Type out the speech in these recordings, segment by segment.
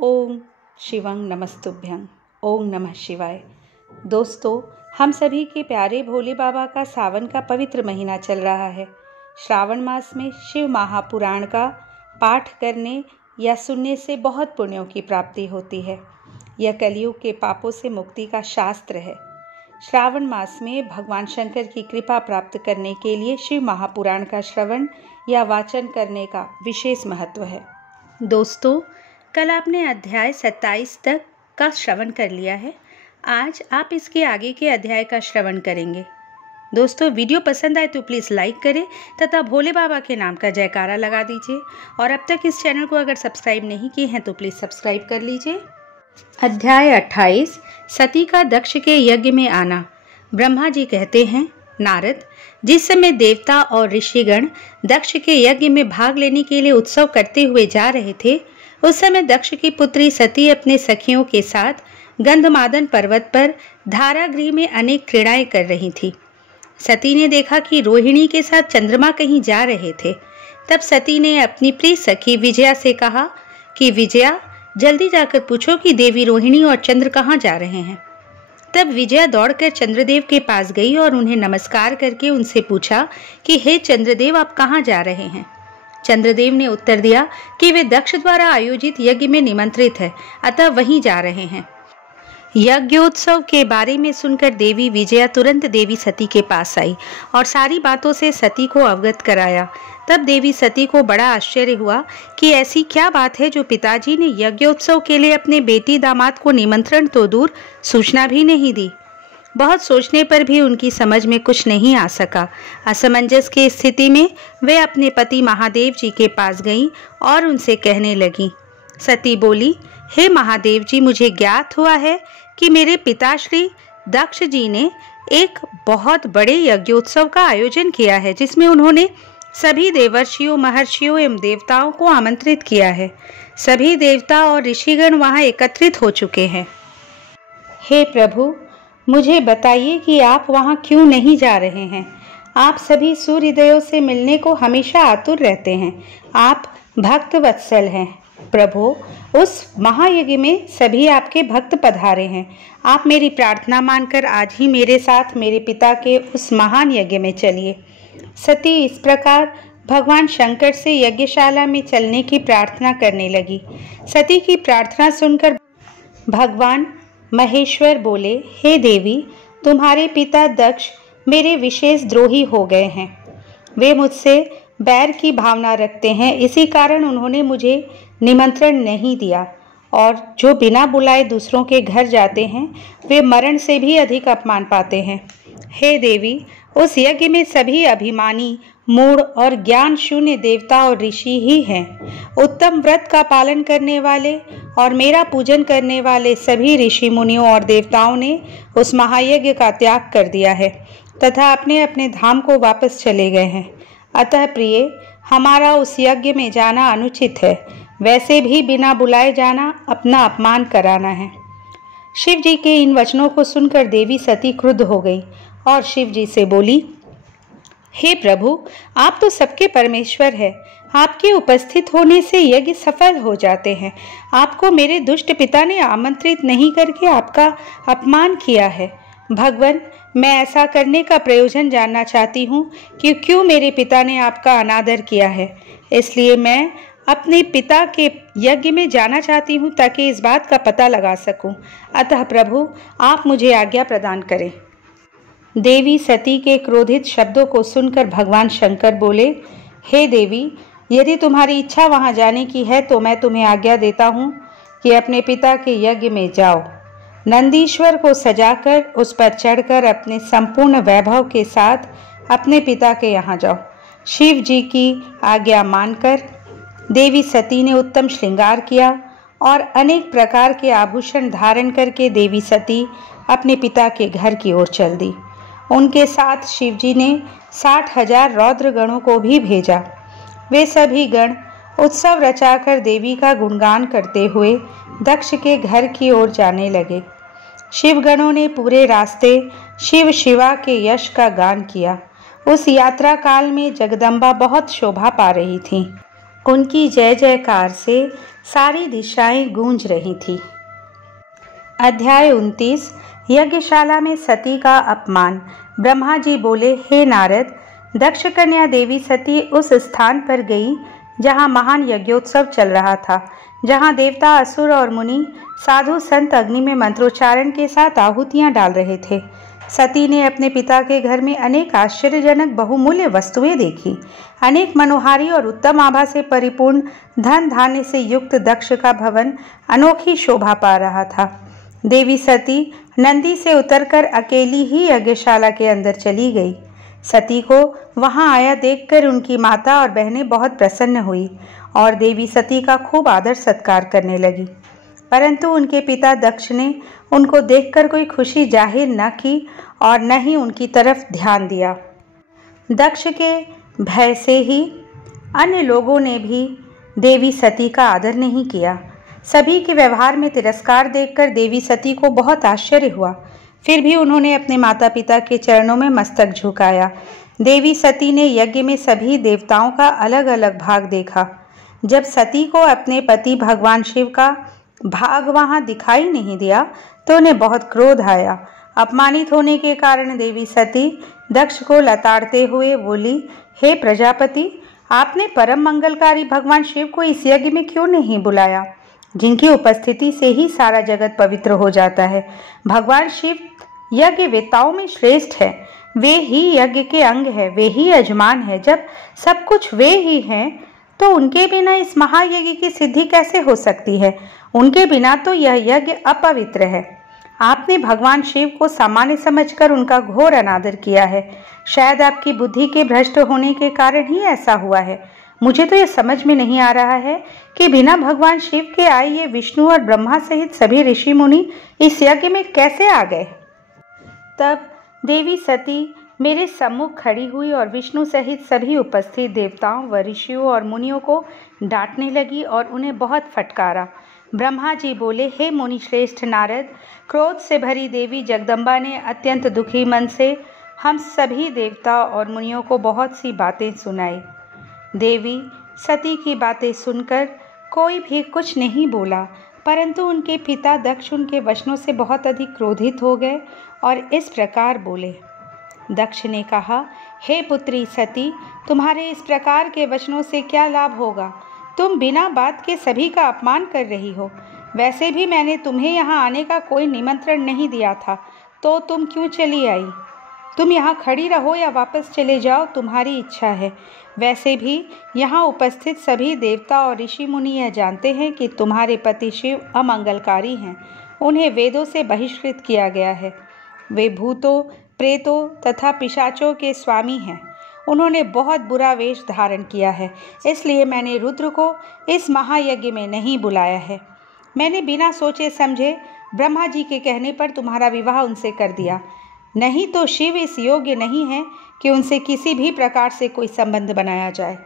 ओम शिवं नमस्तुभ्यं। ओम नमः शिवाय। दोस्तों, हम सभी के प्यारे भोले बाबा का सावन का पवित्र महीना चल रहा है। श्रावण मास में शिव महापुराण का पाठ करने या सुनने से बहुत पुण्यों की प्राप्ति होती है। यह कलयुग के पापों से मुक्ति का शास्त्र है। श्रावण मास में भगवान शंकर की कृपा प्राप्त करने के लिए शिव महापुराण का श्रवण या वाचन करने का विशेष महत्व है। दोस्तों, कल आपने अध्याय 27 तक का श्रवण कर लिया है। आज आप इसके आगे के अध्याय का श्रवण करेंगे। दोस्तों, वीडियो पसंद आए तो प्लीज़ लाइक करें तथा भोले बाबा के नाम का जयकारा लगा दीजिए। और अब तक इस चैनल को अगर सब्सक्राइब नहीं किए हैं तो प्लीज़ सब्सक्राइब कर लीजिए। अध्याय 28, सती का दक्ष के यज्ञ में आना। ब्रह्मा जी कहते हैं, नारद, जिस समय देवता और ऋषिगण दक्ष के यज्ञ में भाग लेने के लिए उत्सव करते हुए जा रहे थे, उस समय दक्ष की पुत्री सती अपने सखियों के साथ गंधमादन पर्वत पर धारागृह में अनेक क्रीड़ाएं कर रही थी। सती ने देखा कि रोहिणी के साथ चंद्रमा कहीं जा रहे थे। तब सती ने अपनी प्रिय सखी विजया से कहा कि विजया, जल्दी जाकर पूछो कि देवी रोहिणी और चंद्र कहाँ जा रहे हैं। तब विजया दौड़कर चंद्रदेव के पास गई और उन्हें नमस्कार करके उनसे पूछा कि हे चंद्रदेव, आप कहाँ जा रहे हैं। चंद्रदेव ने उत्तर दिया कि वे दक्ष द्वारा आयोजित यज्ञ में निमंत्रित है, अतः वहीं जा रहे हैं। यज्ञोत्सव के बारे में सुनकर देवी विजया तुरंत देवी सती के पास आई और सारी बातों से सती को अवगत कराया। तब देवी सती को बड़ा आश्चर्य हुआ कि ऐसी क्या बात है जो पिताजी ने यज्ञोत्सव के लिए अपने बेटी दामाद को निमंत्रण तो दूर, सूचना भी नहीं दी। बहुत सोचने पर भी उनकी समझ में कुछ नहीं आ सका। असमंजस की स्थिति में वे अपने पति महादेव जी के पास गईं और उनसे कहने लगीं। सती बोली, हे महादेव जी, मुझे ज्ञात हुआ है कि मेरे पिताश्री दक्ष जी ने एक बहुत बड़े यज्ञोत्सव का आयोजन किया है, जिसमें उन्होंने सभी देवर्षियों, महर्षियों एवं देवताओं को आमंत्रित किया है। सभी देवता और ऋषिगण वहां एकत्रित हो चुके हैं। हे प्रभु, मुझे बताइए कि आप वहां क्यों नहीं जा रहे हैं। आप सभी सूर्योदयों से मिलने को हमेशा आतुर रहते हैं। आप भक्त वत्सल हैं। प्रभु, उस महायज्ञ में सभी आपके भक्त पधारे हैं। आप मेरी प्रार्थना मानकर आज ही मेरे साथ मेरे पिता के उस महान यज्ञ में चलिए। सती इस प्रकार भगवान शंकर से यज्ञशाला में चलने की प्रार्थना करने लगी। सती की प्रार्थना सुनकर भगवान महेश्वर बोले, हे देवी, तुम्हारे पिता दक्ष मेरे विशेष द्रोही हो गए हैं। वे मुझसे बैर की भावना रखते हैं, इसी कारण उन्होंने मुझे निमंत्रण नहीं दिया। और जो बिना बुलाए दूसरों के घर जाते हैं, वे मरण से भी अधिक अपमान पाते हैं। हे देवी, उस यज्ञ में सभी अभिमानी, मूढ़ और ज्ञान शून्य देवता और ऋषि ही हैं। उत्तम व्रत का पालन करने वाले और मेरा पूजन करने वाले सभी ऋषि मुनियों और देवताओं ने उस महायज्ञ का त्याग कर दिया है तथा अपने अपने धाम को वापस चले गए हैं। अतः प्रिय, हमारा उस यज्ञ में जाना अनुचित है। वैसे भी बिना बुलाए जाना अपना अपमान कराना है। शिव जी के इन वचनों को सुनकर देवी सती क्रुद्ध हो गई और शिव जी से बोली, हे प्रभु, आप तो सबके परमेश्वर हैं। आपके उपस्थित होने से यज्ञ सफल हो जाते हैं। आपको मेरे दुष्ट पिता ने आमंत्रित नहीं करके आपका अपमान किया है। भगवान, मैं ऐसा करने का प्रयोजन जानना चाहती हूँ कि क्यों मेरे पिता ने आपका अनादर किया है। इसलिए मैं अपने पिता के यज्ञ में जाना चाहती हूँ ताकि इस बात का पता लगा सकूँ। अतः प्रभु, आप मुझे आज्ञा प्रदान करें। देवी सती के क्रोधित शब्दों को सुनकर भगवान शंकर बोले, हे देवी, यदि तुम्हारी इच्छा वहां जाने की है तो मैं तुम्हें आज्ञा देता हूं कि अपने पिता के यज्ञ में जाओ। नंदीश्वर को सजाकर उस पर चढ़कर अपने संपूर्ण वैभव के साथ अपने पिता के यहाँ जाओ। शिव जी की आज्ञा मानकर देवी सती ने उत्तम श्रृंगार किया और अनेक प्रकार के आभूषण धारण करके देवी सती अपने पिता के घर की ओर चल दी। उनके साथ शिवजी ने 60,000 रौद्र गणों को भी भेजा। वे सभी गण उत्सव रचाकर देवी का गुणगान करते हुए दक्ष के घर की ओर जाने लगे। शिवगणों ने पूरे रास्ते शिव शिवा के यश का गान किया। उस यात्रा काल में जगदम्बा बहुत शोभा पा रही थीं। उनकी जय जयकार से सारी दिशाएं गूंज रही थी। अध्याय 29। यज्ञशाला में सती का अपमान। ब्रह्मा जी बोले, हे नारद, दक्ष कन्या देवी सती उस स्थान पर गई जहाँ महान यज्ञोत्सव चल रहा था, जहाँ देवता, असुर और मुनि, साधु संत अग्नि में मंत्रोच्चारण के साथ आहुतियाँ डाल रहे थे। सती ने अपने पिता के घर में अनेक आश्चर्यजनक बहुमूल्य वस्तुएं देखी। अनेक मनोहारी और उत्तम आभा से परिपूर्ण धन धान्य से युक्त दक्ष का भवन अनोखी शोभा पा रहा था। देवी सती नंदी से उतरकर अकेली ही यज्ञशाला के अंदर चली गई। सती को वहां आया देखकर उनकी माता और बहनें बहुत प्रसन्न हुई और देवी सती का खूब आदर सत्कार करने लगी। परंतु उनके पिता दक्ष ने उनको देखकर कोई खुशी जाहिर न की और न ही उनकी तरफ ध्यान दिया। दक्ष के भय से ही अन्य लोगों ने भी देवी सती का आदर नहीं किया। सभी के व्यवहार में तिरस्कार देखकर देवी सती को बहुत आश्चर्य हुआ। फिर भी उन्होंने अपने माता पिता के चरणों में मस्तक झुकाया। देवी सती ने यज्ञ में सभी देवताओं का अलग अलग भाग देखा। जब सती को अपने पति भगवान शिव का भाग वहां दिखाई नहीं दिया तो उन्हें बहुत क्रोध आया। अपमानित होने के कारण देवी सती दक्ष को लताड़ते हुए बोली, हे प्रजापति, आपने परम मंगलकारी भगवान शिव को इस यज्ञ में क्यों नहीं बुलाया, जिनकी उपस्थिति से ही सारा जगत पवित्र हो जाता है। भगवान शिव यज्ञ वेताओं में श्रेष्ठ है, वे ही यज्ञ के अंग है, वे ही यजमान है। जब सब कुछ वे ही हैं तो उनके बिना इस महायज्ञ की सिद्धि कैसे हो सकती है? उनके बिना तो यह यज्ञ अपवित्र है। आपने भगवान शिव को सामान्य समझकर उनका घोर अनादर किया है। शायद आपकी बुद्धि के भ्रष्ट होने के कारण ही ऐसा हुआ है। मुझे तो यह समझ में नहीं आ रहा है कि बिना भगवान शिव के आए ये विष्णु और ब्रह्मा सहित सभी ऋषि मुनि इस यज्ञ में कैसे आ गए। तब देवी सती मेरे सम्मुख खड़ी हुई और विष्णु सहित सभी उपस्थित देवताओं व ऋषियों और मुनियों को डांटने लगी और उन्हें बहुत फटकारा। ब्रह्मा जी बोले, हे मुनि श्रेष्ठ नारद, क्रोध से भरी देवी जगदम्बा ने अत्यंत दुखी मन से हम सभी देवता और मुनियों को बहुत सी बातें सुनाई। देवी सती की बातें सुनकर कोई भी कुछ नहीं बोला, परंतु उनके पिता दक्ष उनके वचनों से बहुत अधिक क्रोधित हो गए और इस प्रकार बोले। दक्ष ने कहा, हे पुत्री सती, तुम्हारे इस प्रकार के वचनों से क्या लाभ होगा? तुम बिना बात के सभी का अपमान कर रही हो। वैसे भी मैंने तुम्हें यहाँ आने का कोई निमंत्रण नहीं दिया था, तो तुम क्यों चली आई? तुम यहाँ खड़ी रहो या वापस चले जाओ, तुम्हारी इच्छा है। वैसे भी यहाँ उपस्थित सभी देवता और ऋषि मुनि यह जानते हैं कि तुम्हारे पति शिव अमंगलकारी हैं। उन्हें वेदों से बहिष्कृत किया गया है। वे भूतों, प्रेतों तथा पिशाचों के स्वामी हैं। उन्होंने बहुत बुरा वेश धारण किया है, इसलिए मैंने रुद्र को इस महायज्ञ में नहीं बुलाया है। मैंने बिना सोचे समझे ब्रह्मा जी के कहने पर तुम्हारा विवाह उनसे कर दिया, नहीं तो शिव इस योग्य नहीं है कि उनसे किसी भी प्रकार से कोई संबंध बनाया जाए।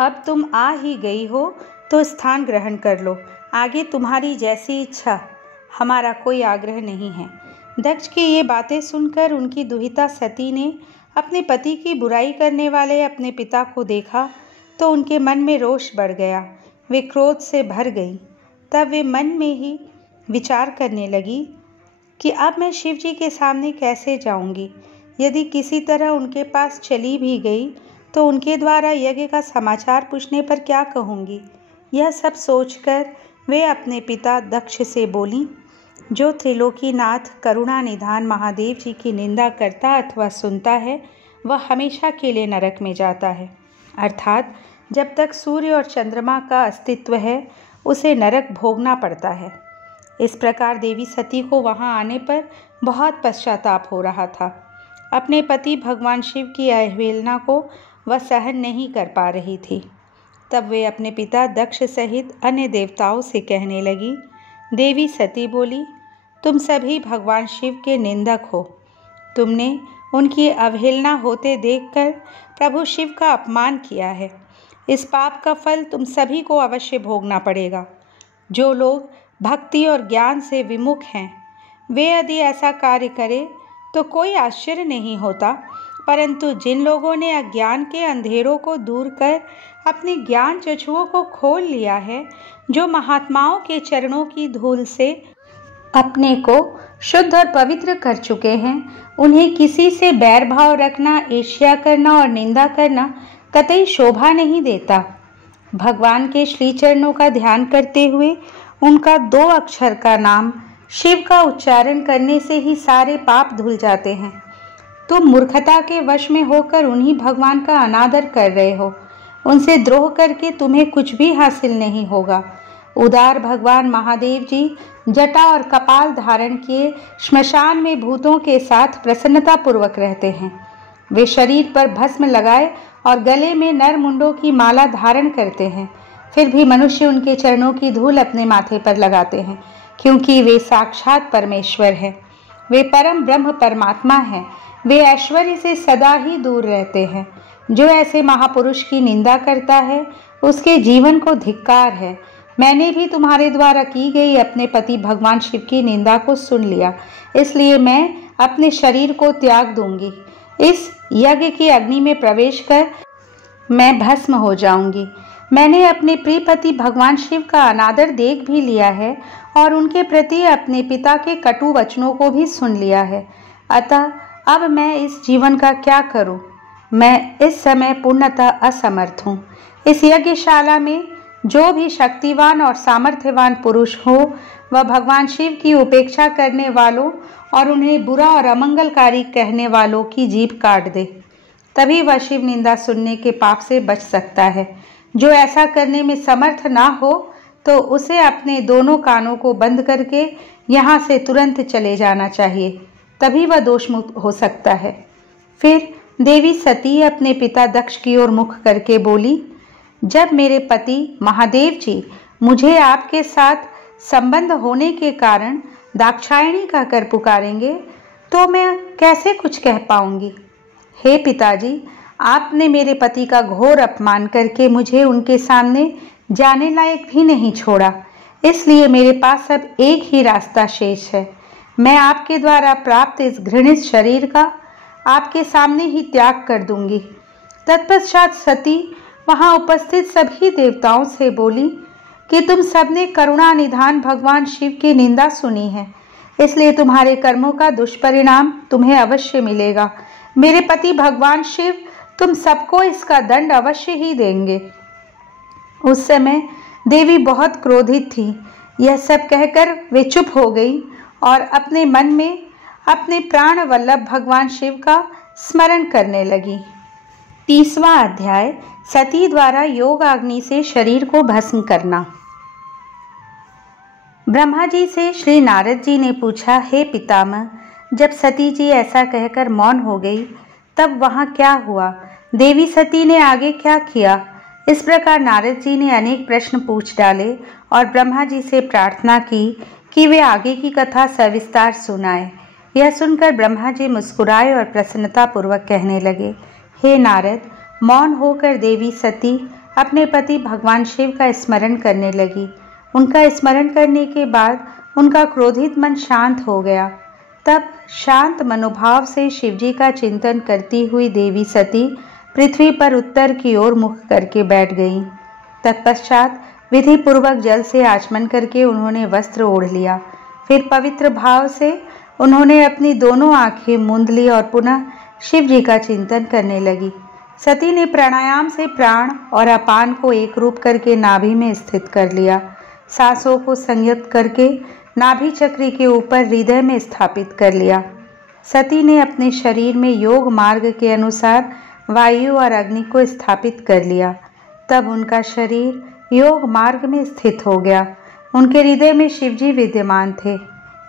अब तुम आ ही गई हो तो स्थान ग्रहण कर लो, आगे तुम्हारी जैसी इच्छा, हमारा कोई आग्रह नहीं है। दक्ष की ये बातें सुनकर उनकी दुहिता सती ने अपने पति की बुराई करने वाले अपने पिता को देखा तो उनके मन में रोष बढ़ गया। वे क्रोध से भर गई। तब वे मन में ही विचार करने लगी कि अब मैं शिव जी के सामने कैसे जाऊंगी। यदि किसी तरह उनके पास चली भी गई तो उनके द्वारा यज्ञ का समाचार पूछने पर क्या कहूँगी। यह सब सोचकर वे अपने पिता दक्ष से बोली, जो त्रिलोकीनाथ करुणा निधान महादेव जी की निंदा करता अथवा सुनता है वह हमेशा के लिए नरक में जाता है, अर्थात जब तक सूर्य और चंद्रमा का अस्तित्व है उसे नरक भोगना पड़ता है। इस प्रकार देवी सती को वहां आने पर बहुत पश्चाताप हो रहा था। अपने पति भगवान शिव की अवहेलना को वह सहन नहीं कर पा रही थी। तब वे अपने पिता दक्ष सहित अन्य देवताओं से कहने लगी। देवी सती बोली, तुम सभी भगवान शिव के निंदक हो। तुमने उनकी अवहेलना होते देखकर प्रभु शिव का अपमान किया है। इस पाप का फल तुम सभी को अवश्य भोगना पड़ेगा। जो लोग भक्ति और ज्ञान से विमुख हैं वे यदि ऐसा कार्य करें तो कोई आश्चर्य नहीं होता, परंतु जिन लोगों ने अज्ञान के अंधेरों को दूर कर अपने ज्ञान चक्षुओं को खोल लिया है, जो महात्माओं के चरणों की धूल से अपने को शुद्ध और पवित्र कर चुके हैं, उन्हें किसी से बैर भाव रखना, ईर्ष्या करना और निंदा करना कतई शोभा नहीं देता। भगवान के श्री चरणों का ध्यान करते हुए उनका 2 अक्षर का नाम शिव का उच्चारण करने से ही सारे पाप धुल जाते हैं। तुम मूर्खता के वश में होकर उन्हीं भगवान का अनादर कर रहे हो। उनसे द्रोह करके तुम्हें कुछ भी हासिल नहीं होगा। उदार भगवान महादेव जी जटा और कपाल धारण किए श्मशान में भूतों के साथ प्रसन्नता पूर्वक रहते हैं। वे शरीर पर भस्म लगाए और गले में नर मुंडों की माला धारण करते हैं, फिर भी मनुष्य उनके चरणों की धूल अपने माथे पर लगाते हैं, क्योंकि वे साक्षात परमेश्वर हैं। वे परम ब्रह्म परमात्मा हैं। वे ऐश्वर्य से सदा ही दूर रहते हैं। जो ऐसे महापुरुष की निंदा करता है, उसके जीवन को धिक्कार है। मैंने भी तुम्हारे द्वारा की गई अपने पति भगवान शिव की निंदा को सुन लिया, इसलिए मैं अपने शरीर को त्याग दूंगी। इस यज्ञ की अग्नि में प्रवेश कर मैं भस्म हो जाऊंगी। मैंने अपने प्रिय पति भगवान शिव का अनादर देख भी लिया है और उनके प्रति अपने पिता के कटु वचनों को भी सुन लिया है। अतः अब मैं इस जीवन का क्या करूं? मैं इस समय पूर्णतः असमर्थ हूं। इस यज्ञशाला में जो भी शक्तिवान और सामर्थ्यवान पुरुष हो, वह भगवान शिव की उपेक्षा करने वालों और उन्हें बुरा और अमंगलकारी कहने वालों की जीभ काट दे, तभी वह शिव निंदा सुनने के पाप से बच सकता है। जो ऐसा करने में समर्थ ना हो तो उसे अपने दोनों कानों को बंद करके यहाँ से तुरंत चले जाना चाहिए, तभी वह दोषमुक्त हो सकता है। फिर देवी सती अपने पिता दक्ष की ओर मुख करके बोली, जब मेरे पति महादेव जी मुझे आपके साथ संबंध होने के कारण दाक्षायणी का कर पुकारेंगे तो मैं कैसे कुछ कह पाऊंगी। हे पिताजी, आपने मेरे पति का घोर अपमान करके मुझे उनके सामने जाने लायक भी नहीं छोड़ा, इसलिए मेरे पास अब एक ही रास्ता शेष है। मैं आपके द्वारा प्राप्त इस घृणित शरीर का आपके सामने ही त्याग कर दूंगी। तत्पश्चात सती वहां उपस्थित सभी देवताओं से बोली कि तुम सबने करुणा निधान भगवान शिव की निंदा सुनी है, इसलिए तुम्हारे कर्मों का दुष्परिणाम तुम्हें अवश्य मिलेगा। मेरे पति भगवान शिव तुम सबको इसका दंड अवश्य ही देंगे। उस समय देवी बहुत क्रोधित थी। यह सब कहकर वे चुप हो गई और अपने मन में अपने प्राण वल्लभ भगवान शिव का स्मरण करने लगी। 30वां अध्याय, सती द्वारा योगाग्नि से शरीर को भस्म करना। ब्रह्मा जी से श्री नारद जी ने पूछा, हे पितामह, जब सती जी ऐसा कहकर मौन हो गई तब वहाँ क्या हुआ? देवी सती ने आगे क्या किया? इस प्रकार नारद जी ने अनेक प्रश्न पूछ डाले और ब्रह्मा जी से प्रार्थना की कि वे आगे की कथा सविस्तार सुनाए। यह सुनकर ब्रह्मा जी मुस्कुराए और प्रसन्नता पूर्वक कहने लगे, हे नारद, मौन होकर देवी सती अपने पति भगवान शिव का स्मरण करने लगी। उनका स्मरण करने के बाद उनका क्रोधित मन शांत हो गया। तब शांत मनोभाव से शिवजी का चिंतन करती हुई देवी सती पृथ्वी पर उत्तर की ओर मुख करके बैठ गईं। तत्पश्चात विधि पूर्वक जल से आचमन करके उन्होंने वस्त्र ओढ़ लिया। फिर पवित्र भाव से उन्होंने अपनी दोनों आंखें मूंद ली और पुनः शिव जी का चिंतन करने लगी। सती ने प्राणायाम से प्राण और अपान को एक रूप करके नाभि में स्थित कर लिया। सांसों को संयत करके नाभि चक्र के ऊपर हृदय में स्थापित कर लिया। सती ने अपने शरीर में योग मार्ग के अनुसार वायु और अग्नि को स्थापित कर लिया। तब उनका शरीर योग मार्ग में स्थित हो गया। उनके हृदय में शिवजी विद्यमान थे।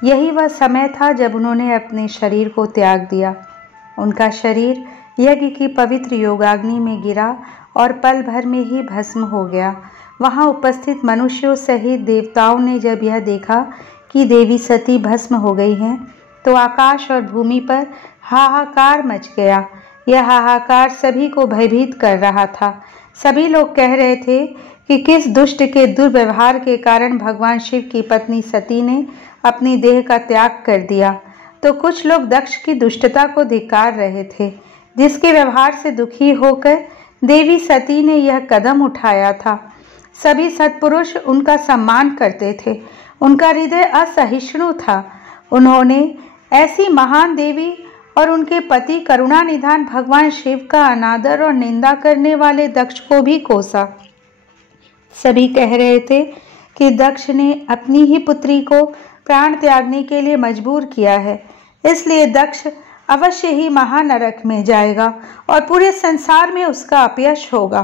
यही वह समय था जब उन्होंने अपने शरीर को त्याग दिया। उनका शरीर यज्ञ की पवित्र योगाग्नि में गिरा और पल भर में ही भस्म हो गया। वहां उपस्थित मनुष्यों सहित देवताओं ने जब यह देखा कि देवी सती भस्म हो गई हैं, तो आकाश और भूमि पर हाहाकार मच गया। यह हाहाकार सभी को भयभीत कर रहा था। सभी लोग कह रहे थे कि किस दुष्ट के दुर्व्यवहार के कारण भगवान शिव की पत्नी सती ने अपनी देह का त्याग कर दिया। तो कुछ लोग दक्ष की दुष्टता को धिक्कार रहे थे, जिसके व्यवहार से दुखी होकर देवी सती ने यह कदम उठाया था। सभी सत्पुरुष उनका सम्मान करते थे। उनका हृदय असहिष्णु था। उन्होंने ऐसी महान देवी और उनके पति करुणा निधान भगवान शिव का अनादर और निंदा करने वाले दक्ष को भी कोसा। सभी कह रहे थे कि दक्ष ने अपनी ही पुत्री को प्राण त्यागने के लिए मजबूर किया है, इसलिए दक्ष अवश्य ही महानरक में जाएगा और पूरे संसार में उसका अपयश होगा।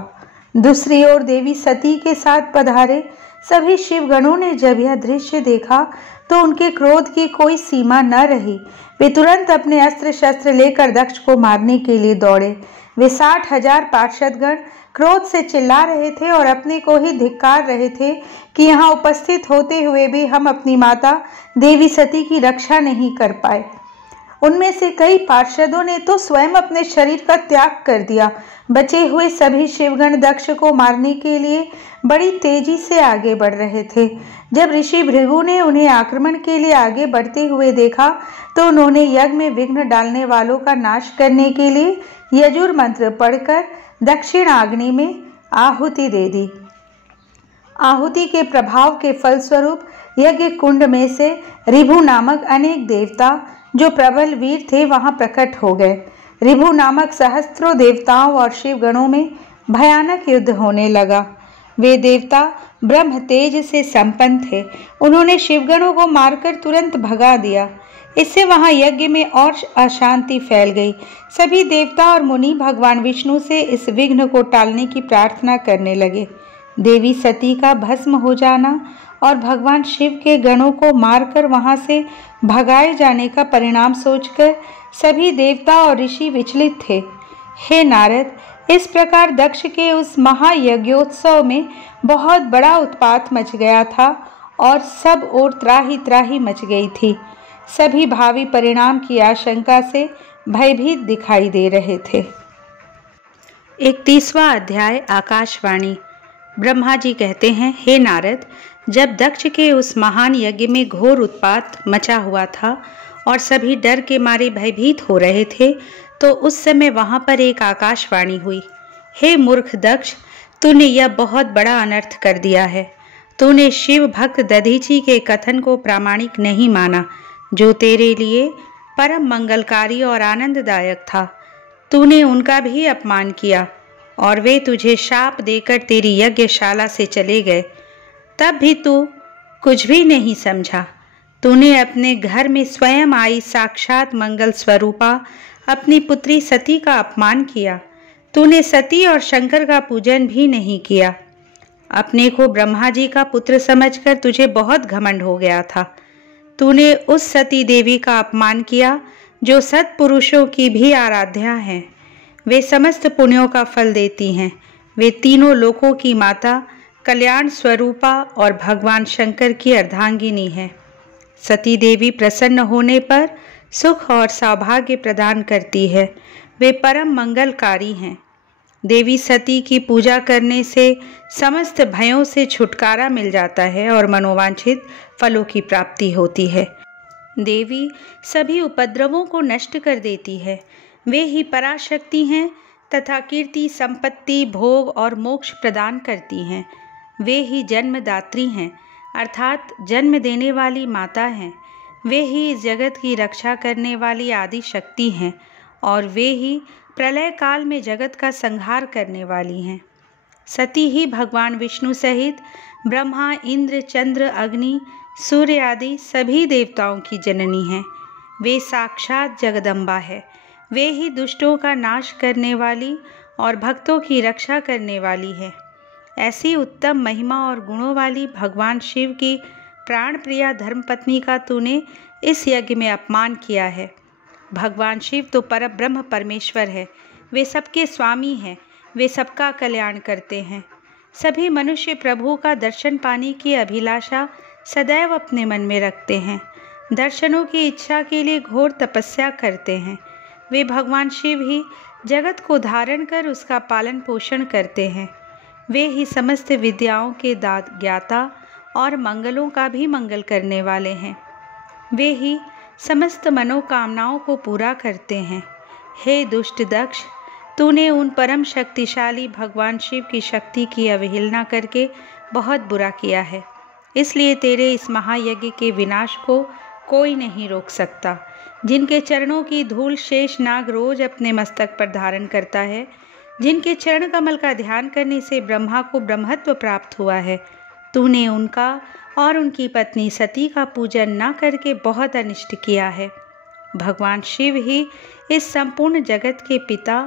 दूसरी ओर देवी सती के साथ पधारे सभी शिवगणों ने जब यह दृश्य देखा तो उनके क्रोध की कोई सीमा न रही। वे तुरंत अपने अस्त्र शस्त्र लेकर दक्ष को मारने के लिए दौड़े। वे 60,000 पार्षदगण क्रोध से चिल्ला रहे थे और अपने को ही धिक्कार रहे थे कि यहाँ उपस्थित होते हुए भी हम अपनी माता देवी सती की रक्षा नहीं कर पाए। उनमें से कई पार्षदों ने तो स्वयं अपने शरीर का त्याग कर दिया। बचे हुए सभी शिवगण दक्ष को मारने के लिए बड़ी तेजी से आगे बढ़ रहे थे। जब ऋषि भृगु ने उन्हें आक्रमण के लिए आगे बढ़ते हुए देखा तो उन्होंने यज्ञ में विघ्न डालने वालों का नाश करने के लिए यजुर मंत्र पढ़कर दक्षिण अग्नि में आहुति दे दी। आहुति के प्रभाव के फलस्वरूप यज्ञ कुंड में से ऋभु नामक अनेक देवता जो प्रबल वीर थे वहां प्रकट हो गए। ऋभु नामक सहस्त्रों देवताओं और शिवगणों में भयानक युद्ध होने लगा। वे देवता ब्रह्म तेज से संपन्न थे। उन्होंने शिवगणों को मारकर तुरंत भगा दिया। इससे वहां यज्ञ में और अशांति फैल गई। सभी देवता और मुनि भगवान विष्णु से इस विघ्न को टालने की प्रार्थना करने लगे। देवी सती का भस्म हो जाना और भगवान शिव के गणों को मारकर वहां से भगाए जाने का परिणाम सोचकर सभी देवता और ऋषि विचलित थे। हे नारद, इस प्रकार दक्ष के उस महायज्ञोत्सव में बहुत बड़ा उत्पात मच गया था और सब ओर त्राही त्राही मच गई थी। सभी भावी परिणाम की आशंका से भयभीत दिखाई दे रहे थे। 31वां अध्याय आकाशवाणी। ब्रह्मा जी कहते हैं, हे नारद, जब दक्ष के उस महान यज्ञ में घोर उत्पात मचा हुआ था और सभी डर के मारे भयभीत हो रहे थे तो उस समय वहां पर एक आकाशवाणी हुई। हे मूर्ख दक्ष, तूने यह बहुत बड़ा अनर्थ कर दिया है। तूने शिव भक्त दधीची के कथन को प्रामाणिक नहीं माना जो तेरे लिए परम मंगलकारी और आनंददायक था। तूने उनका भी अपमान किया और वे तुझे शाप देकर तेरी यज्ञशाला से चले गए। तब भी तू कुछ भी नहीं समझा। तूने अपने घर में स्वयं आई साक्षात मंगल स्वरूपा अपनी पुत्री सती का अपमान किया। तूने सती और शंकर का पूजन भी नहीं किया। अपने को ब्रह्मा जी का पुत्र समझकर तुझे बहुत घमंड हो गया था। तूने उस सती देवी का अपमान किया जो सत्पुरुषों की भी आराध्या हैं। वे समस्त पुण्यों का फल देती हैं। वे तीनों लोकों की माता, कल्याण स्वरूपा और भगवान शंकर की अर्धांगिनी है। सती देवी प्रसन्न होने पर सुख और सौभाग्य प्रदान करती है। वे परम मंगलकारी हैं। देवी सती की पूजा करने से समस्त भयों से छुटकारा मिल जाता है और मनोवांछित फलों की प्राप्ति होती है। देवी सभी उपद्रवों को नष्ट कर देती है। वे ही पराशक्ति हैं तथा कीर्ति, संपत्ति, भोग और मोक्ष प्रदान करती हैं। वे ही जन्मदात्री हैं अर्थात जन्म देने वाली माता हैं। वे ही इस जगत की रक्षा करने वाली आदि शक्ति हैं और वे ही प्रलय काल में जगत का संहार करने वाली हैं। सती ही भगवान विष्णु सहित ब्रह्मा, इंद्र, चंद्र, अग्नि, सूर्य आदि सभी देवताओं की जननी हैं। वे साक्षात जगदम्बा है। वे ही दुष्टों का नाश करने वाली और भक्तों की रक्षा करने वाली है। ऐसी उत्तम महिमा और गुणों वाली भगवान शिव की प्राण प्रिया धर्मपत्नी का तूने इस यज्ञ में अपमान किया है। भगवान शिव तो परब्रह्म परमेश्वर है। वे सबके स्वामी हैं। वे सबका कल्याण करते हैं। सभी मनुष्य प्रभु का दर्शन पाने की अभिलाषा सदैव अपने मन में रखते हैं। दर्शनों की इच्छा के लिए घोर तपस्या करते हैं। वे भगवान शिव ही जगत को धारण कर उसका पालन पोषण करते हैं। वे ही समस्त विद्याओं के ज्ञाता और मंगलों का भी मंगल करने वाले हैं। वे ही समस्त मनोकामनाओं को पूरा करते हैं। हे दुष्ट दक्ष, तूने उन परम शक्तिशाली भगवान शिव की शक्ति की अवहेलना करके बहुत बुरा किया है। इसलिए तेरे इस महायज्ञ के विनाश को कोई नहीं रोक सकता। जिनके चरणों की धूल शेष नाग रोज अपने मस्तक पर धारण करता है, जिनके चरण कमल का ध्यान करने से ब्रह्मा को ब्रह्मत्व प्राप्त हुआ है, तूने उनका और उनकी पत्नी सती का पूजन न करके बहुत अनिष्ट किया है। भगवान शिव ही इस संपूर्ण जगत के पिता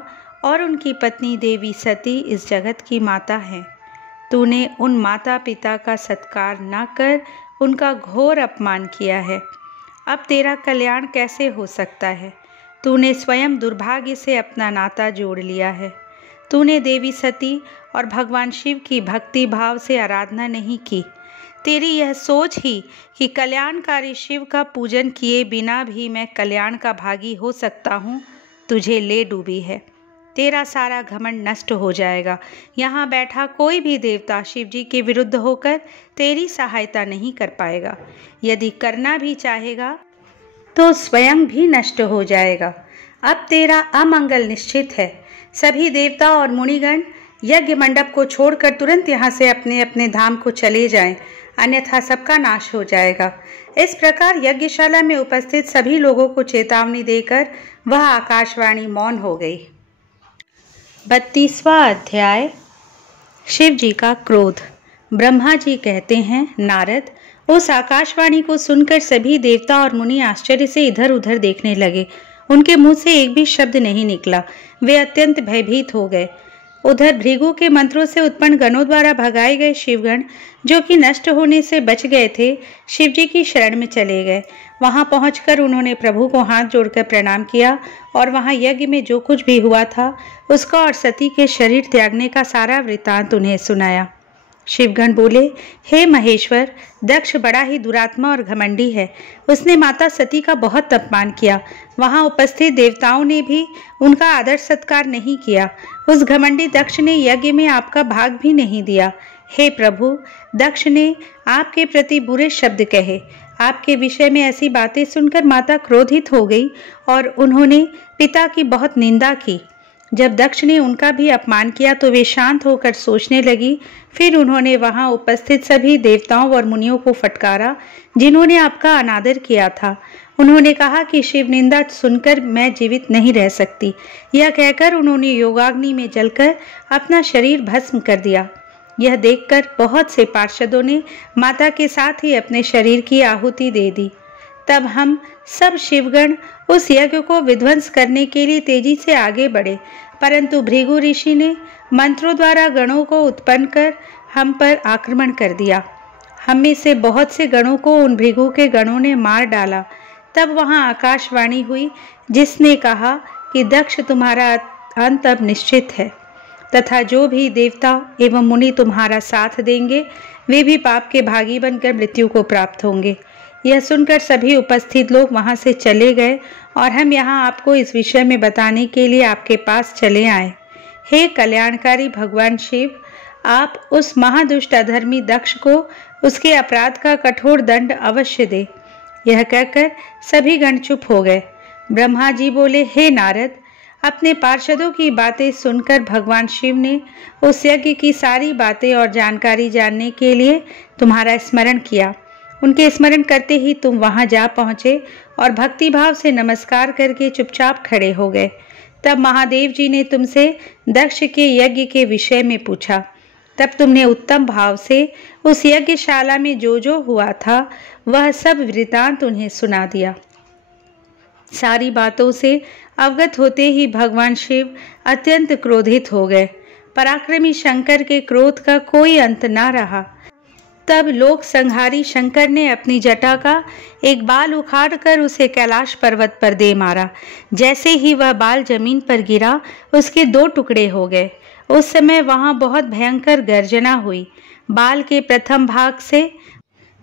और उनकी पत्नी देवी सती इस जगत की माता हैं। तूने उन माता पिता का सत्कार न कर उनका घोर अपमान किया है। अब तेरा कल्याण कैसे हो सकता है? तूने स्वयं दुर्भाग्य से अपना नाता जोड़ लिया है। तूने देवी सती और भगवान शिव की भक्ति भाव से आराधना नहीं की। तेरी यह सोच ही कि कल्याणकारी शिव का पूजन किए बिना भी मैं कल्याण का भागी हो सकता हूँ, तुझे ले डूबी है। तेरा सारा घमंड नष्ट हो जाएगा। यहाँ बैठा कोई भी देवता शिव जी के विरुद्ध होकर तेरी सहायता नहीं कर पाएगा। यदि करना भी चाहेगा तो स्वयं भी नष्ट हो जाएगा। अब तेरा अमंगल निश्चित है। सभी देवता और मुनिगण यज्ञ मंडप को छोड़कर तुरंत यहाँ से अपने अपने धाम को चले जाएं, अन्यथा सबका नाश हो जाएगा। इस प्रकार यज्ञशाला में उपस्थित सभी लोगों को चेतावनी देकर वह आकाशवाणी मौन हो गई। 32वां अध्याय। शिव जी का क्रोध। ब्रह्मा जी कहते हैं, नारद, उस आकाशवाणी को सुनकर सभी देवता और मुनि आश्चर्य से इधर उधर देखने लगे। उनके मुंह से एक भी शब्द नहीं निकला। वे अत्यंत भयभीत हो गए। उधर भृगु के मंत्रों से उत्पन्न गणों द्वारा भगाए गए शिवगण, जो कि नष्ट होने से बच गए थे, शिव जी की शरण में चले गए। वहां पहुंचकर उन्होंने प्रभु को हाथ जोड़कर प्रणाम किया और वहां यज्ञ में जो कुछ भी हुआ था उसका और सती के शरीर त्यागने का सारा वृत्तांत उन्हें सुनाया। शिवगण बोले, हे महेश्वर, दक्ष बड़ा ही दुरात्मा और घमंडी है। उसने माता सती का बहुत अपमान किया। वहां उपस्थित देवताओं ने भी उनका आदर सत्कार नहीं किया। उस घमंडी दक्ष ने यज्ञ में आपका भाग भी नहीं दिया। हे प्रभु, दक्ष ने आपके प्रति बुरे शब्द कहे। आपके विषय में ऐसी बातें सुनकर माता क्रोधित हो गई और उन्होंने पिता की बहुत निंदा की। जब दक्ष ने उनका भी अपमान किया तो वे शांत होकर सोचने लगी। फिर उन्होंने वहां उपस्थित सभी देवताओं और मुनियों को फटकारा जिन्होंने आपका अनादर किया था। उन्होंने कहा कि शिव निंदा सुनकर मैं जीवित नहीं रह सकती। यह कहकर उन्होंने योगाग्नि में जलकर अपना शरीर भस्म कर दिया। यह देखकर बहुत से पार्षदों ने माता के साथ ही अपने शरीर की आहुति दे दी। तब हम सब शिवगण उस यज्ञ को विध्वंस करने के लिए तेजी से आगे बढ़े, परंतु भृगु ऋषि ने मंत्रों द्वारा गणों को उत्पन्न कर हम पर आक्रमण कर दिया। हम में से बहुत से गणों को उन भृगु के गणों ने मार डाला। तब वहां आकाशवाणी हुई जिसने कहा कि दक्ष, तुम्हारा अंत अब निश्चित है तथा जो भी देवता एवं मुनि तुम्हारा साथ देंगे वे भी पाप के भागी बनकर मृत्यु को प्राप्त होंगे। यह सुनकर सभी उपस्थित लोग वहां से चले गए और हम यहाँ आपको इस विषय में बताने के लिए आपके पास चले आए। हे कल्याणकारी भगवान शिव, आप उस महादुष्ट अधर्मी दक्ष को उसके अपराध का कठोर दंड अवश्य दे। यह कहकर सभी गण चुप हो गए। ब्रह्मा जी बोले, हे नारद, अपने पार्षदों की बातें सुनकर भगवान शिव ने उस यज्ञ की सारी बातें और जानकारी जानने के लिए तुम्हारा स्मरण किया। उनके स्मरण करते ही तुम वहां जा पहुंचे और भक्तिभाव से नमस्कार करके चुपचाप खड़े हो गए। तब महादेव जी ने तुमसे दक्ष के यज्ञ के विषय में पूछा। तब तुमने उत्तम भाव से उस यज्ञशाला में जो जो हुआ था वह सब वृतांत उन्हें सुना दिया। सारी बातों से अवगत होते ही भगवान शिव अत्यंत क्रोधित हो गए। पराक्रमी शंकर के क्रोध का कोई अंत ना रहा। तब लोक संहारी शंकर ने अपनी जटा का एक बाल उखाड़कर उसे कैलाश पर्वत पर दे मारा। जैसे ही वह बाल जमीन पर गिरा उसके 2 टुकड़े हो गए। उस समय वहां बहुत भयंकर गर्जना हुई। बाल के प्रथम भाग से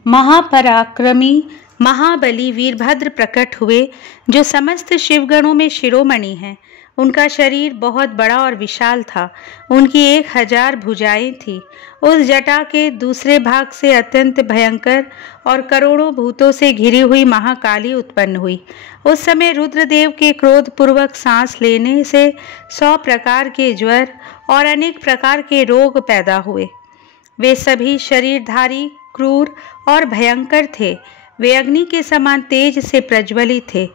महापराक्रमी महाबली वीरभद्र प्रकट हुए, जो समस्त शिवगणों में शिरोमणि हैं। उनका शरीर बहुत बड़ा और विशाल था। उनकी 1000 भुजाएं थी। उस जटा के दूसरे भाग से अत्यंत भयंकर और करोड़ों भूतों से घिरी हुई महाकाली उत्पन्न हुई। उस समय रुद्रदेव के क्रोध पूर्वक सांस लेने से 100 प्रकार के ज्वर और अनेक प्रकार के रोग पैदा हुए। वे सभी शरीरधारी, क्रूर और भयंकर थे। वे अग्नि के समान तेज से प्रज्वलित थे।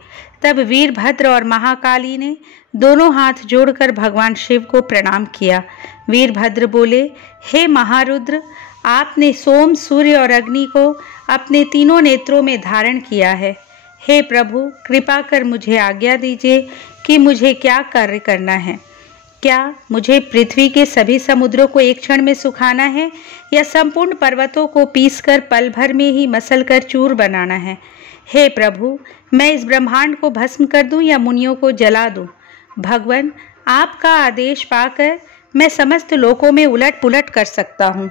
तब वीरभद्र और महाकाली ने दोनों हाथ जोड़कर भगवान शिव को प्रणाम किया। वीरभद्र बोले, हे महारुद्र, आपने सोम, सूर्य और अग्नि को अपने तीनों नेत्रों में धारण किया है। हे प्रभु, कृपा कर मुझे आज्ञा दीजिए कि मुझे क्या कार्य करना है। क्या मुझे पृथ्वी के सभी समुद्रों को एक क्षण में सुखाना है या संपूर्ण पर्वतों को पीसकर पल भर में ही मसल कर चूर बनाना है? हे प्रभु, मैं इस ब्रह्मांड को भस्म कर दूं या मुनियों को जला दूं? भगवान, आपका आदेश पाकर मैं समस्त लोकों में उलट पुलट कर सकता हूँ।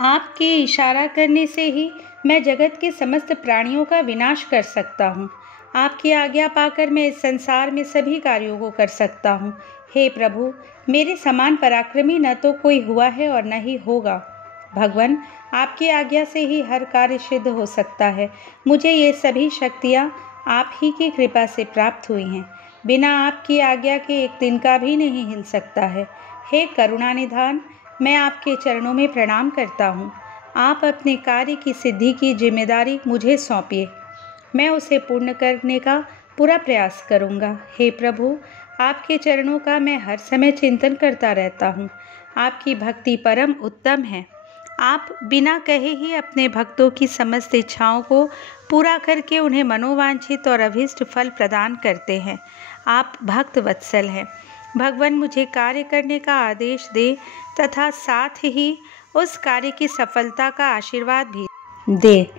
आपके इशारा करने से ही मैं जगत के समस्त प्राणियों का विनाश कर सकता हूँ। आपकी आज्ञा पाकर मैं इस संसार में सभी कार्यों को कर सकता हूँ। हे प्रभु, मेरे समान पराक्रमी न तो कोई हुआ है और न ही होगा। भगवान, आपकी आज्ञा से ही हर कार्य सिद्ध हो सकता है। मुझे ये सभी शक्तियाँ आप ही की कृपा से प्राप्त हुई हैं। बिना आपकी आज्ञा के एक दिन का भी नहीं हिल सकता है। हे करुणानिधान, मैं आपके चरणों में प्रणाम करता हूँ। आप अपने कार्य की सिद्धि की जिम्मेदारी मुझे सौंपिए। मैं उसे पूर्ण करने का पूरा प्रयास करूँगा। हे प्रभु, आपके चरणों का मैं हर समय चिंतन करता रहता हूँ। आपकी भक्ति परम उत्तम है। आप बिना कहे ही अपने भक्तों की समस्त इच्छाओं को पूरा करके उन्हें मनोवांछित और अभीष्ट फल प्रदान करते हैं। आप भक्त वत्सल हैं। भगवान, मुझे कार्य करने का आदेश दे तथा साथ ही उस कार्य की सफलता का आशीर्वाद भी दे।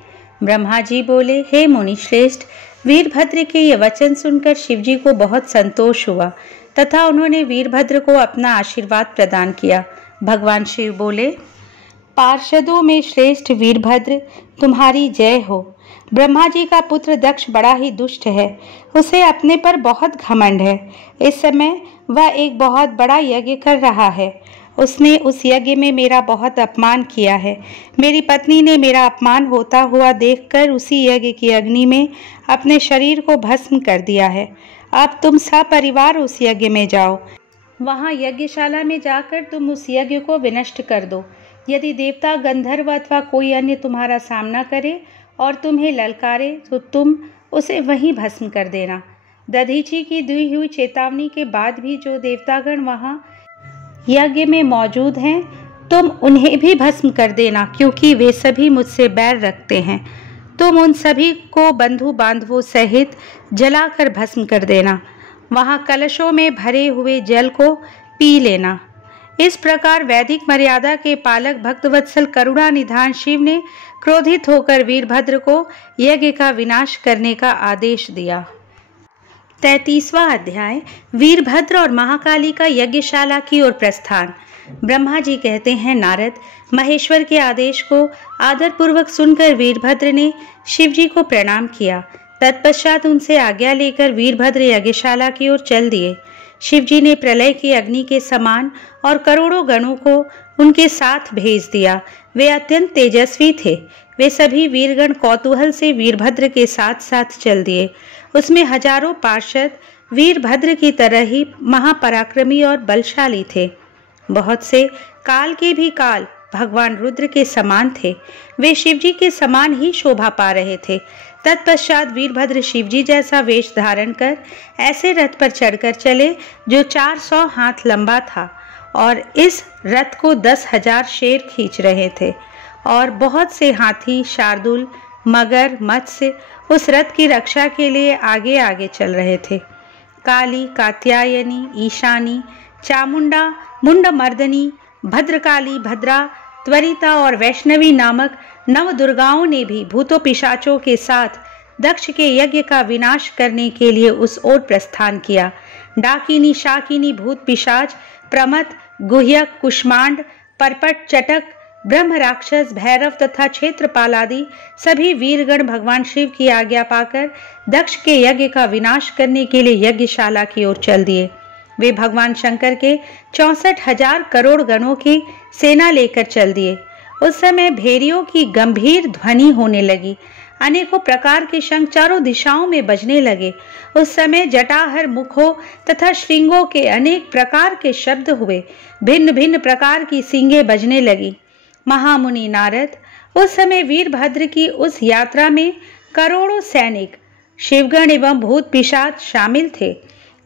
ब्रह्मा जी बोले, हे मुनि श्रेष्ठ, वीरभद्र के ये वचन सुनकर शिवजी को बहुत संतोष हुआ तथा उन्होंने वीरभद्र को अपना आशीर्वाद प्रदान किया। भगवान शिव बोले, पार्षदों में श्रेष्ठ वीरभद्र, तुम्हारी जय हो। ब्रह्मा जी का पुत्र दक्ष बड़ा ही दुष्ट है। उसे अपने पर बहुत घमंड है। इस समय वह एक बहुत बड़ा यज्ञ कर रहा है। उसने उस यज्ञ में मेरा बहुत अपमान किया है। मेरी पत्नी ने मेरा अपमान होता हुआ देखकर उसी यज्ञ की अग्नि में अपने शरीर को भस्म कर दिया है। अब तुम सपरिवार उस यज्ञ में जाओ। वहाँ यज्ञशाला में जाकर तुम उस यज्ञ को विनष्ट कर दो। यदि देवता, गंधर्व अथवा कोई अन्य तुम्हारा सामना करे और तुम्हें ललकारे तो तुम उसे वहीं भस्म कर देना। दधीची की दी हुई चेतावनी के बाद भी जो देवतागण वहाँ यज्ञ में मौजूद हैं, तुम उन्हें भी भस्म कर देना, क्योंकि वे सभी मुझसे बैर रखते हैं। तुम उन सभी को बंधु बांधवों सहित जलाकर भस्म कर देना। वहाँ कलशों में भरे हुए जल को पी लेना। इस प्रकार वैदिक मर्यादा के पालक भक्तवत्सल करुणा निधान शिव ने क्रोधित होकर वीरभद्र को यज्ञ का विनाश करने का आदेश दिया। 33वां अध्याय, वीरभद्र और महाकाली का यज्ञशाला की ओर प्रस्थान। ब्रह्मा जी कहते हैं, नारद, महेश्वर के आदेश को आदरपूर्वक सुनकर वीरभद्र ने शिवजी को प्रणाम किया। तत्पश्चात उनसे आज्ञा लेकर वीरभद्र यज्ञशाला की ओर चल दिए। शिवजी ने प्रलय की अग्नि के समान और करोड़ों गणों को उनके साथ भेज दिया। वे अत्यंत तेजस्वी थे। वे सभी वीरगण कौतूहल से वीरभद्र के साथ साथ चल दिए। उसमें हजारों पार्षद वीरभद्र की तरह ही महापराक्रमी और बलशाली थे। बहुत से काल के भी काल भगवान रुद्र के समान थे। वे शिवजी के समान ही शोभा पा रहे थे। तत्पश्चात वीरभद्र शिवजी जैसा वेश धारण कर ऐसे रथ पर चढ़कर चले जो 400 हाथ लंबा था, और इस रथ को 10,000 शेर खींच रहे थे, और बहुत से हाथी, शार्दूल, मगर, मत्स्य उस रथ की रक्षा के लिए आगे आगे चल रहे थे। काली, कात्यायनी, ईशानी, चामुंडा, मुंडमर्दनी, भद्रकाली, भद्रा, त्वरिता और वैष्णवी नामक 9 दुर्गाओं ने भी भूतों पिशाचों के साथ दक्ष के यज्ञ का विनाश करने के लिए उस ओर प्रस्थान किया। डाकिनी, शाकिनी, भूत पिशाच, प्रमथ, गुह्यक, कुष्मांड, परपट, चटक, ब्रह्म, राक्षस, भैरव तथा क्षेत्रपाल आदि सभी वीरगण भगवान शिव की आज्ञा पाकर दक्ष के यज्ञ का विनाश करने के लिए यज्ञशाला की ओर चल दिए। वे भगवान शंकर के 64,000 करोड़ गणों की सेना लेकर चल दिए। उस समय भेरियों की गंभीर ध्वनि होने लगी। अनेकों प्रकार के शंख चारों दिशाओं में बजने लगे। उस समय जटाहर मुखों तथा श्रृंगों के अनेक प्रकार के शब्द हुए। भिन्न भिन्न प्रकार की सींगें बजने लगी। महामुनि नारद उस समय वीरभद्र की उस यात्रा में करोड़ों सैनिक, शिवगण एवं भूत पिशाच शामिल थे।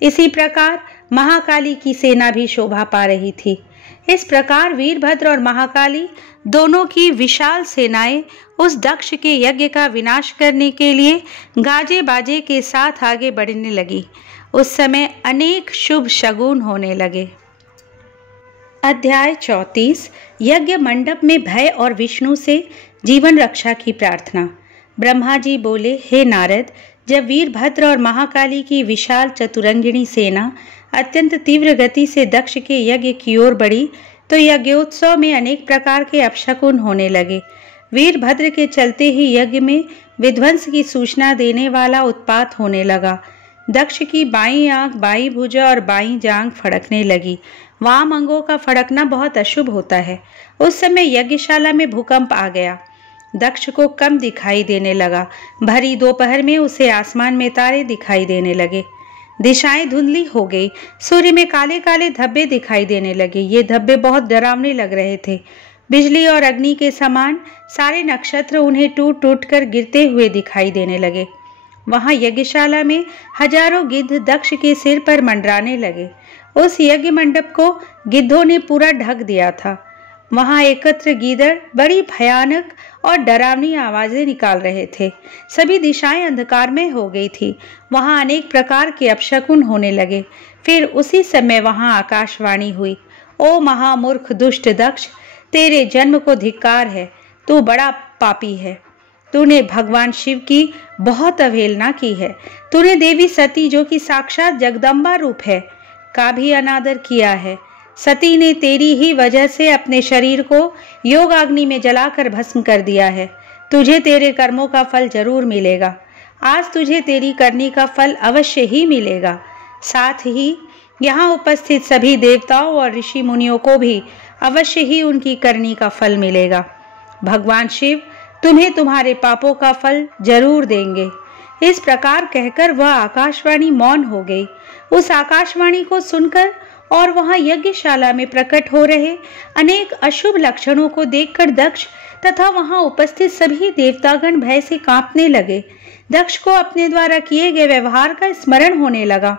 इसी प्रकार महाकाली की सेना भी शोभा पा रही थी। इस प्रकार वीरभद्र और महाकाली दोनों की विशाल सेनाएं उस दक्ष के यज्ञ का विनाश करने के लिए गाजे बाजे के साथ आगे बढ़ने लगी। उस समय अनेक शुभ शगुन होने लगे। अध्याय 34 यज्ञ मंडप में भय और विष्णु से जीवन रक्षा की प्रार्थना। ब्रह्मा जी बोले, हे नारद, जब वीरभद्र और महाकाली की विशाल चतुरंगिणी सेना अत्यंत तीव्र गति से दक्ष के यज्ञ की ओर बढ़ी तो यज्ञोत्सव में अनेक प्रकार के अपशकुन होने लगे। वीरभद्र के चलते ही यज्ञ में विध्वंस की सूचना देने वाला उत्पात होने लगा। दक्ष की बाईं आंख, बाईं भुजा और बाईं जांघ फड़कने लगी। वाम अंगों का फड़कना बहुत अशुभ होता है। उस समय यज्ञशाला में भूकंप आ गया। दक्ष को कम दिखाई देने लगा। भरी दोपहर में उसे आसमान में तारे दिखाई देने लगे। दिशाएं धुंधली हो गई। सूर्य में काले काले धब्बे दिखाई देने लगे। ये धब्बे बहुत डरावने लग रहे थे। बिजली और अग्नि के समान सारे नक्षत्र उन्हें टूट टूट कर गिरते हुए दिखाई देने लगे। वहां यज्ञशाला में हजारों गिद्ध दक्ष के सिर पर मंडराने लगे। उस यज्ञ मंडप को गिद्धों ने पूरा ढक दिया था। वहां एकत्र गीदड़ बड़ी भयानक और डरावनी आवाजें निकाल रहे थे। सभी दिशाएं अंधकार में हो गई थी। वहां अनेक प्रकार के अपशकुन होने लगे। फिर उसी समय वहां आकाशवाणी हुई, ओ महामूर्ख दुष्ट दक्ष, तेरे जन्म को धिक्कार है। तू बड़ा पापी है। तूने भगवान शिव की बहुत अवहेलना की है। तूने देवी सती, जो कि साक्षात जगदम्बा रूप है, का भी अनादर किया है। सती ने तेरी ही वजह से अपने शरीर को योगाग्नि में जलाकर भस्म कर दिया है। तुझे तेरे कर्मों का फल जरूर मिलेगा। आज तुझे तेरी करनी का फल अवश्य ही मिलेगा। साथ ही यहाँ उपस्थित सभी देवताओं और ऋषि मुनियों को भी अवश्य ही उनकी करनी का फल मिलेगा। भगवान शिव तुम्हें तुम्हारे पापों का फल जरूर देंगे। इस प्रकार कहकर वह आकाशवाणी मौन हो गई। उस आकाशवाणी को सुनकर और वहां यज्ञशाला में प्रकट हो रहे अनेक अशुभ लक्षणों को देखकर दक्ष तथा वहां उपस्थित सभी देवतागण भय से कांपने लगे। दक्ष को अपने द्वारा किए गए व्यवहार का स्मरण होने लगा।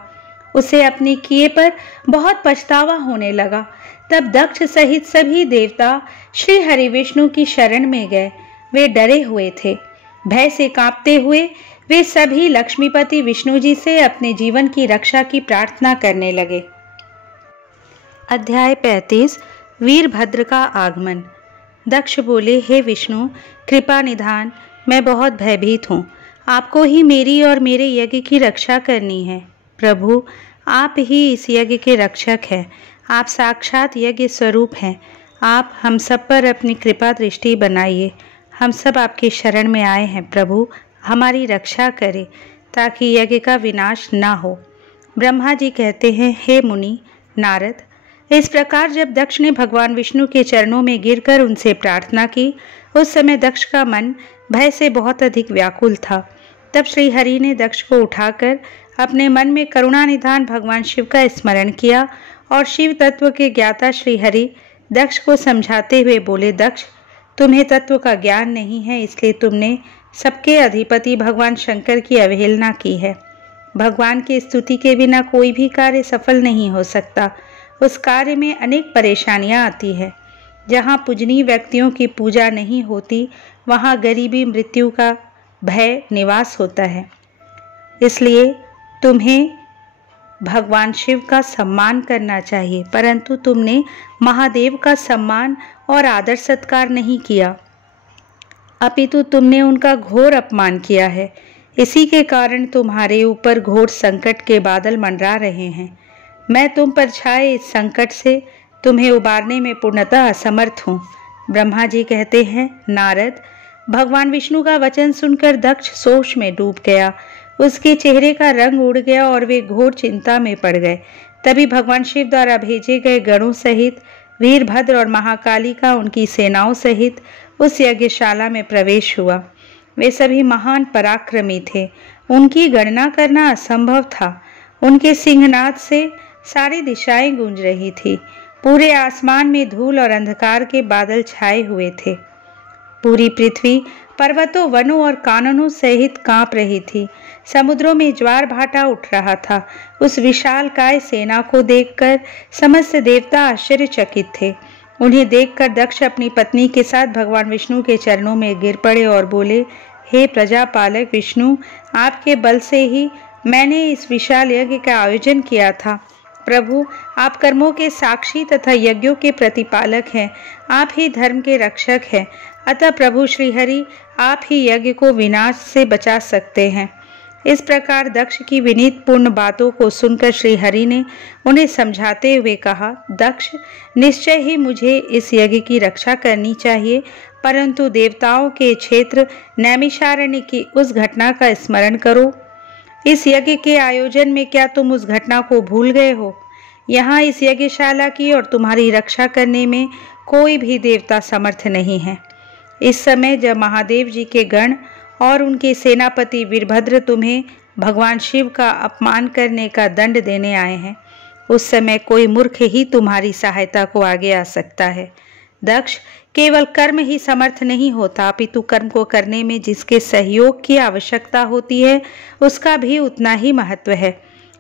उसे अपने किए पर बहुत पछतावा होने लगा। तब दक्ष सहित सभी देवता श्री हरि विष्णु की शरण में गए। वे डरे हुए थे। भय से कांपते हुए वे सभी लक्ष्मीपति विष्णु जी से अपने जीवन की रक्षा की प्रार्थना करने लगे। अध्याय 35 वीरभद्र का आगमन। दक्ष बोले, हे विष्णु, कृपा निधान, मैं बहुत भयभीत हूँ। आपको ही मेरी और मेरे यज्ञ की रक्षा करनी है। प्रभु, आप ही इस यज्ञ के रक्षक हैं। आप साक्षात यज्ञ स्वरूप हैं। आप हम सब पर अपनी कृपा दृष्टि बनाइए। हम सब आपकी शरण में आए हैं। प्रभु, हमारी रक्षा करें ताकि यज्ञ का विनाश ना हो। ब्रह्मा जी कहते हैं, हे मुनि नारद, इस प्रकार जब दक्ष ने भगवान विष्णु के चरणों में गिरकर उनसे प्रार्थना की, उस समय दक्ष का मन भय से बहुत अधिक व्याकुल था। तब श्री हरि ने दक्ष को उठाकर अपने मन में करुणा निधान भगवान शिव का स्मरण किया और शिव तत्व के ज्ञाता श्री हरि दक्ष को समझाते हुए बोले, दक्ष, तुम्हें तत्व का ज्ञान नहीं है, इसलिए तुमने सबके अधिपति भगवान शंकर की अवहेलना की है। भगवान की स्तुति के बिना कोई भी कार्य सफल नहीं हो सकता। उस कार्य में अनेक परेशानियां आती है। जहाँ पूजनीय व्यक्तियों की पूजा नहीं होती, वहाँ गरीबी, मृत्यु का भय निवास होता है। इसलिए तुम्हें भगवान शिव का सम्मान करना चाहिए, परंतु तुमने महादेव का सम्मान और आदर सत्कार नहीं किया, अपितु तुमने उनका घोर अपमान किया है। इसी के कारण तुम्हारे ऊपर घोर संकट के बादल मंडरा रहे हैं। मैं तुम पर छाए इस संकट से तुम्हें उबारने में पूर्णतः असमर्थ हूँ। ब्रह्मा जी कहते हैं, नारद, भगवान विष्णु का वचन सुनकर दक्ष सोच में डूब गया। उसके चेहरे का रंग उड़ गया और वे घोर चिंता में पड़ गए। तभी भगवान शिव द्वारा भेजे गए गणों सहित वीरभद्र और महाकाली का उनकी सेनाओं सहित उस यज्ञशाला में प्रवेश हुआ। वे सभी महान पराक्रमी थे। उनकी गणना करना असंभव था। उनके सिंहनाद से सारी दिशाएं गूंज रही थी। पूरे आसमान में धूल और अंधकार के बादल छाए हुए थे। पूरी पृथ्वी पर्वतों, वनों और काननों सहित कांप रही थी। समुद्रों में ज्वार भाटा उठ रहा था। उस विशालकाय सेना को देखकर समस्त देवता आश्चर्यचकित थे। उन्हें देखकर दक्ष अपनी पत्नी के साथ भगवान विष्णु के चरणों में गिर पड़े और बोले, हे प्रजापालक विष्णु, आपके बल से ही मैंने इस विशाल यज्ञ का आयोजन किया था। प्रभु, आप कर्मों के साक्षी तथा यज्ञों के प्रतिपालक हैं। आप ही धर्म के रक्षक हैं। अतः प्रभु श्रीहरि, आप ही यज्ञ को विनाश से बचा सकते हैं। इस प्रकार दक्ष की विनीतपूर्ण बातों को सुनकर श्रीहरि ने उन्हें समझाते हुए कहा, दक्ष, निश्चय ही मुझे इस यज्ञ की रक्षा करनी चाहिए, परंतु देवताओं के क्षेत्र नैमिषारण्य की उस घटना का स्मरण करो। इस यज्ञ के आयोजन में क्या तुम उस घटना को भूल गए हो? यहाँ इस यज्ञशाला की और तुम्हारी रक्षा करने में कोई भी देवता समर्थ नहीं है। इस समय जब महादेव जी के गण और उनके सेनापति वीरभद्र तुम्हें भगवान शिव का अपमान करने का दंड देने आए हैं, उस समय कोई मूर्ख ही तुम्हारी सहायता को आगे आ सकता है। दक्ष, केवल कर्म ही समर्थ नहीं होता, अपितु कर्म को करने में जिसके सहयोग की आवश्यकता होती है उसका भी उतना ही महत्व है।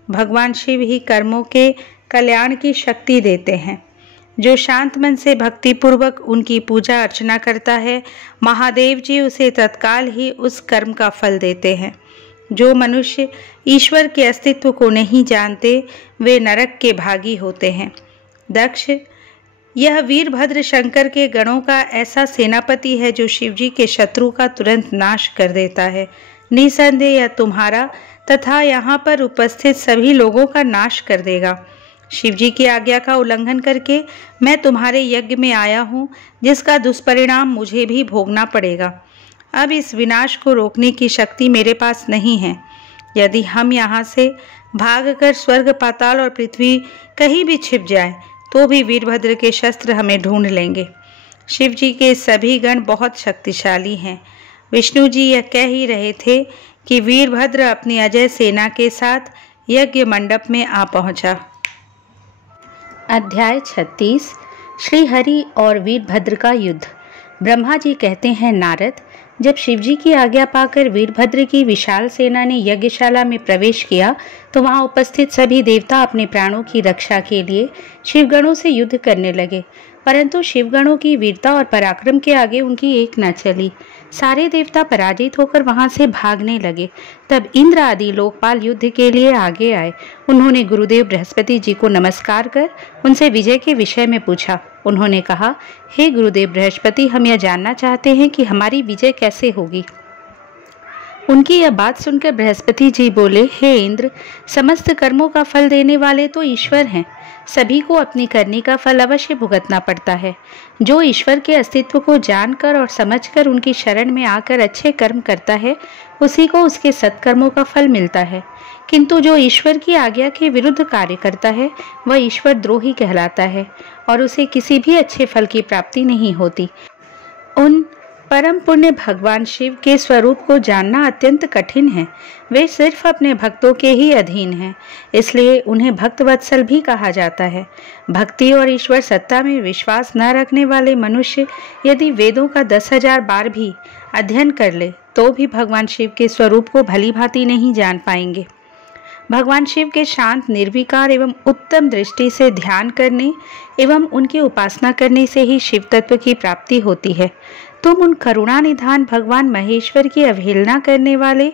भगवान शिव ही कर्मों के कल्याण की शक्ति देते हैं। जो शांत मन से भक्तिपूर्वक उनकी पूजा अर्चना करता है, महादेव जी उसे तत्काल ही उस कर्म का फल देते हैं। जो मनुष्य ईश्वर के अस्तित्व को नहीं जानते, वे नरक के भागी होते हैं। दक्ष, यह वीरभद्र शंकर के गणों का ऐसा सेनापति है जो शिवजी के शत्रु का तुरंत नाश कर देता है। निसंदेह यह तुम्हारा तथा यहाँ पर उपस्थित सभी लोगों का नाश कर देगा। शिवजी की आज्ञा का उल्लंघन करके मैं तुम्हारे यज्ञ में आया हूँ, जिसका दुष्परिणाम मुझे भी भोगना पड़ेगा। अब इस विनाश को रोकने की शक्ति मेरे पास नहीं है। यदि हम यहाँ से भागकर स्वर्ग, पाताल और पृथ्वी कहीं भी छिप जाएं, तो भी वीरभद्र के शस्त्र हमें ढूंढ लेंगे। शिव जी के सभी गण बहुत शक्तिशाली हैं। विष्णु जी यह कह ही रहे थे कि वीरभद्र अपनी अजय सेना के साथ यज्ञ मंडप में आ पहुंचा। अध्याय 36। श्री हरि और वीरभद्र का युद्ध। ब्रह्मा जी कहते हैं, नारद, जब शिवजी की आज्ञा पाकर वीरभद्र की विशाल सेना ने यज्ञशाला में प्रवेश किया तो वहां उपस्थित सभी देवता अपने प्राणों की रक्षा के लिए शिवगणों से युद्ध करने लगे, परंतु शिवगणों की वीरता और पराक्रम के आगे उनकी एक न चली। सारे देवता पराजित होकर वहां से भागने लगे। तब इंद्र आदि लोकपाल युद्ध के लिए आगे आए। उन्होंने गुरुदेव बृहस्पति जी को नमस्कार कर उनसे विजय के विषय में पूछा। उन्होंने कहा, हे गुरुदेव बृहस्पति, हम यह जानना चाहते हैं कि हमारी विजय कैसे होगी। उनकी यह बात सुनकर बृहस्पति जी बोले, हे इंद्र, समस्त कर्मों का फल देने वाले तो ईश्वर हैं। सभी को अपनी करनी का फल अवश्य भुगतना पड़ता है। जो ईश्वर के अस्तित्व को जानकर और समझकर उनकी शरण में आकर अच्छे कर्म करता है, उसी को उसके सत्कर्मों का फल मिलता है। किंतु जो ईश्वर की आज्ञा के विरुद्ध कार्य करता है, वह ईश्वर द्रोही कहलाता है और उसे किसी भी अच्छे फल की प्राप्ति नहीं होती। उन परम पुण्य भगवान शिव के स्वरूप को जानना अत्यंत कठिन है। वे सिर्फ अपने भक्तों के ही अधीन हैं, इसलिए उन्हें भक्तवत्सल भी कहा जाता है। भक्ति और ईश्वर सत्ता में विश्वास न रखने वाले मनुष्य यदि वेदों का 10,000 बार भी अध्ययन कर ले तो भी भगवान शिव के स्वरूप को भली भांति नहीं जान पाएंगे। भगवान शिव के शांत, निर्विकार एवं उत्तम दृष्टि से ध्यान करने एवं उनकी उपासना करने से ही शिव तत्व की प्राप्ति होती है। तुम उन करुणा निधान भगवान महेश्वर की अवहेलना करने वाले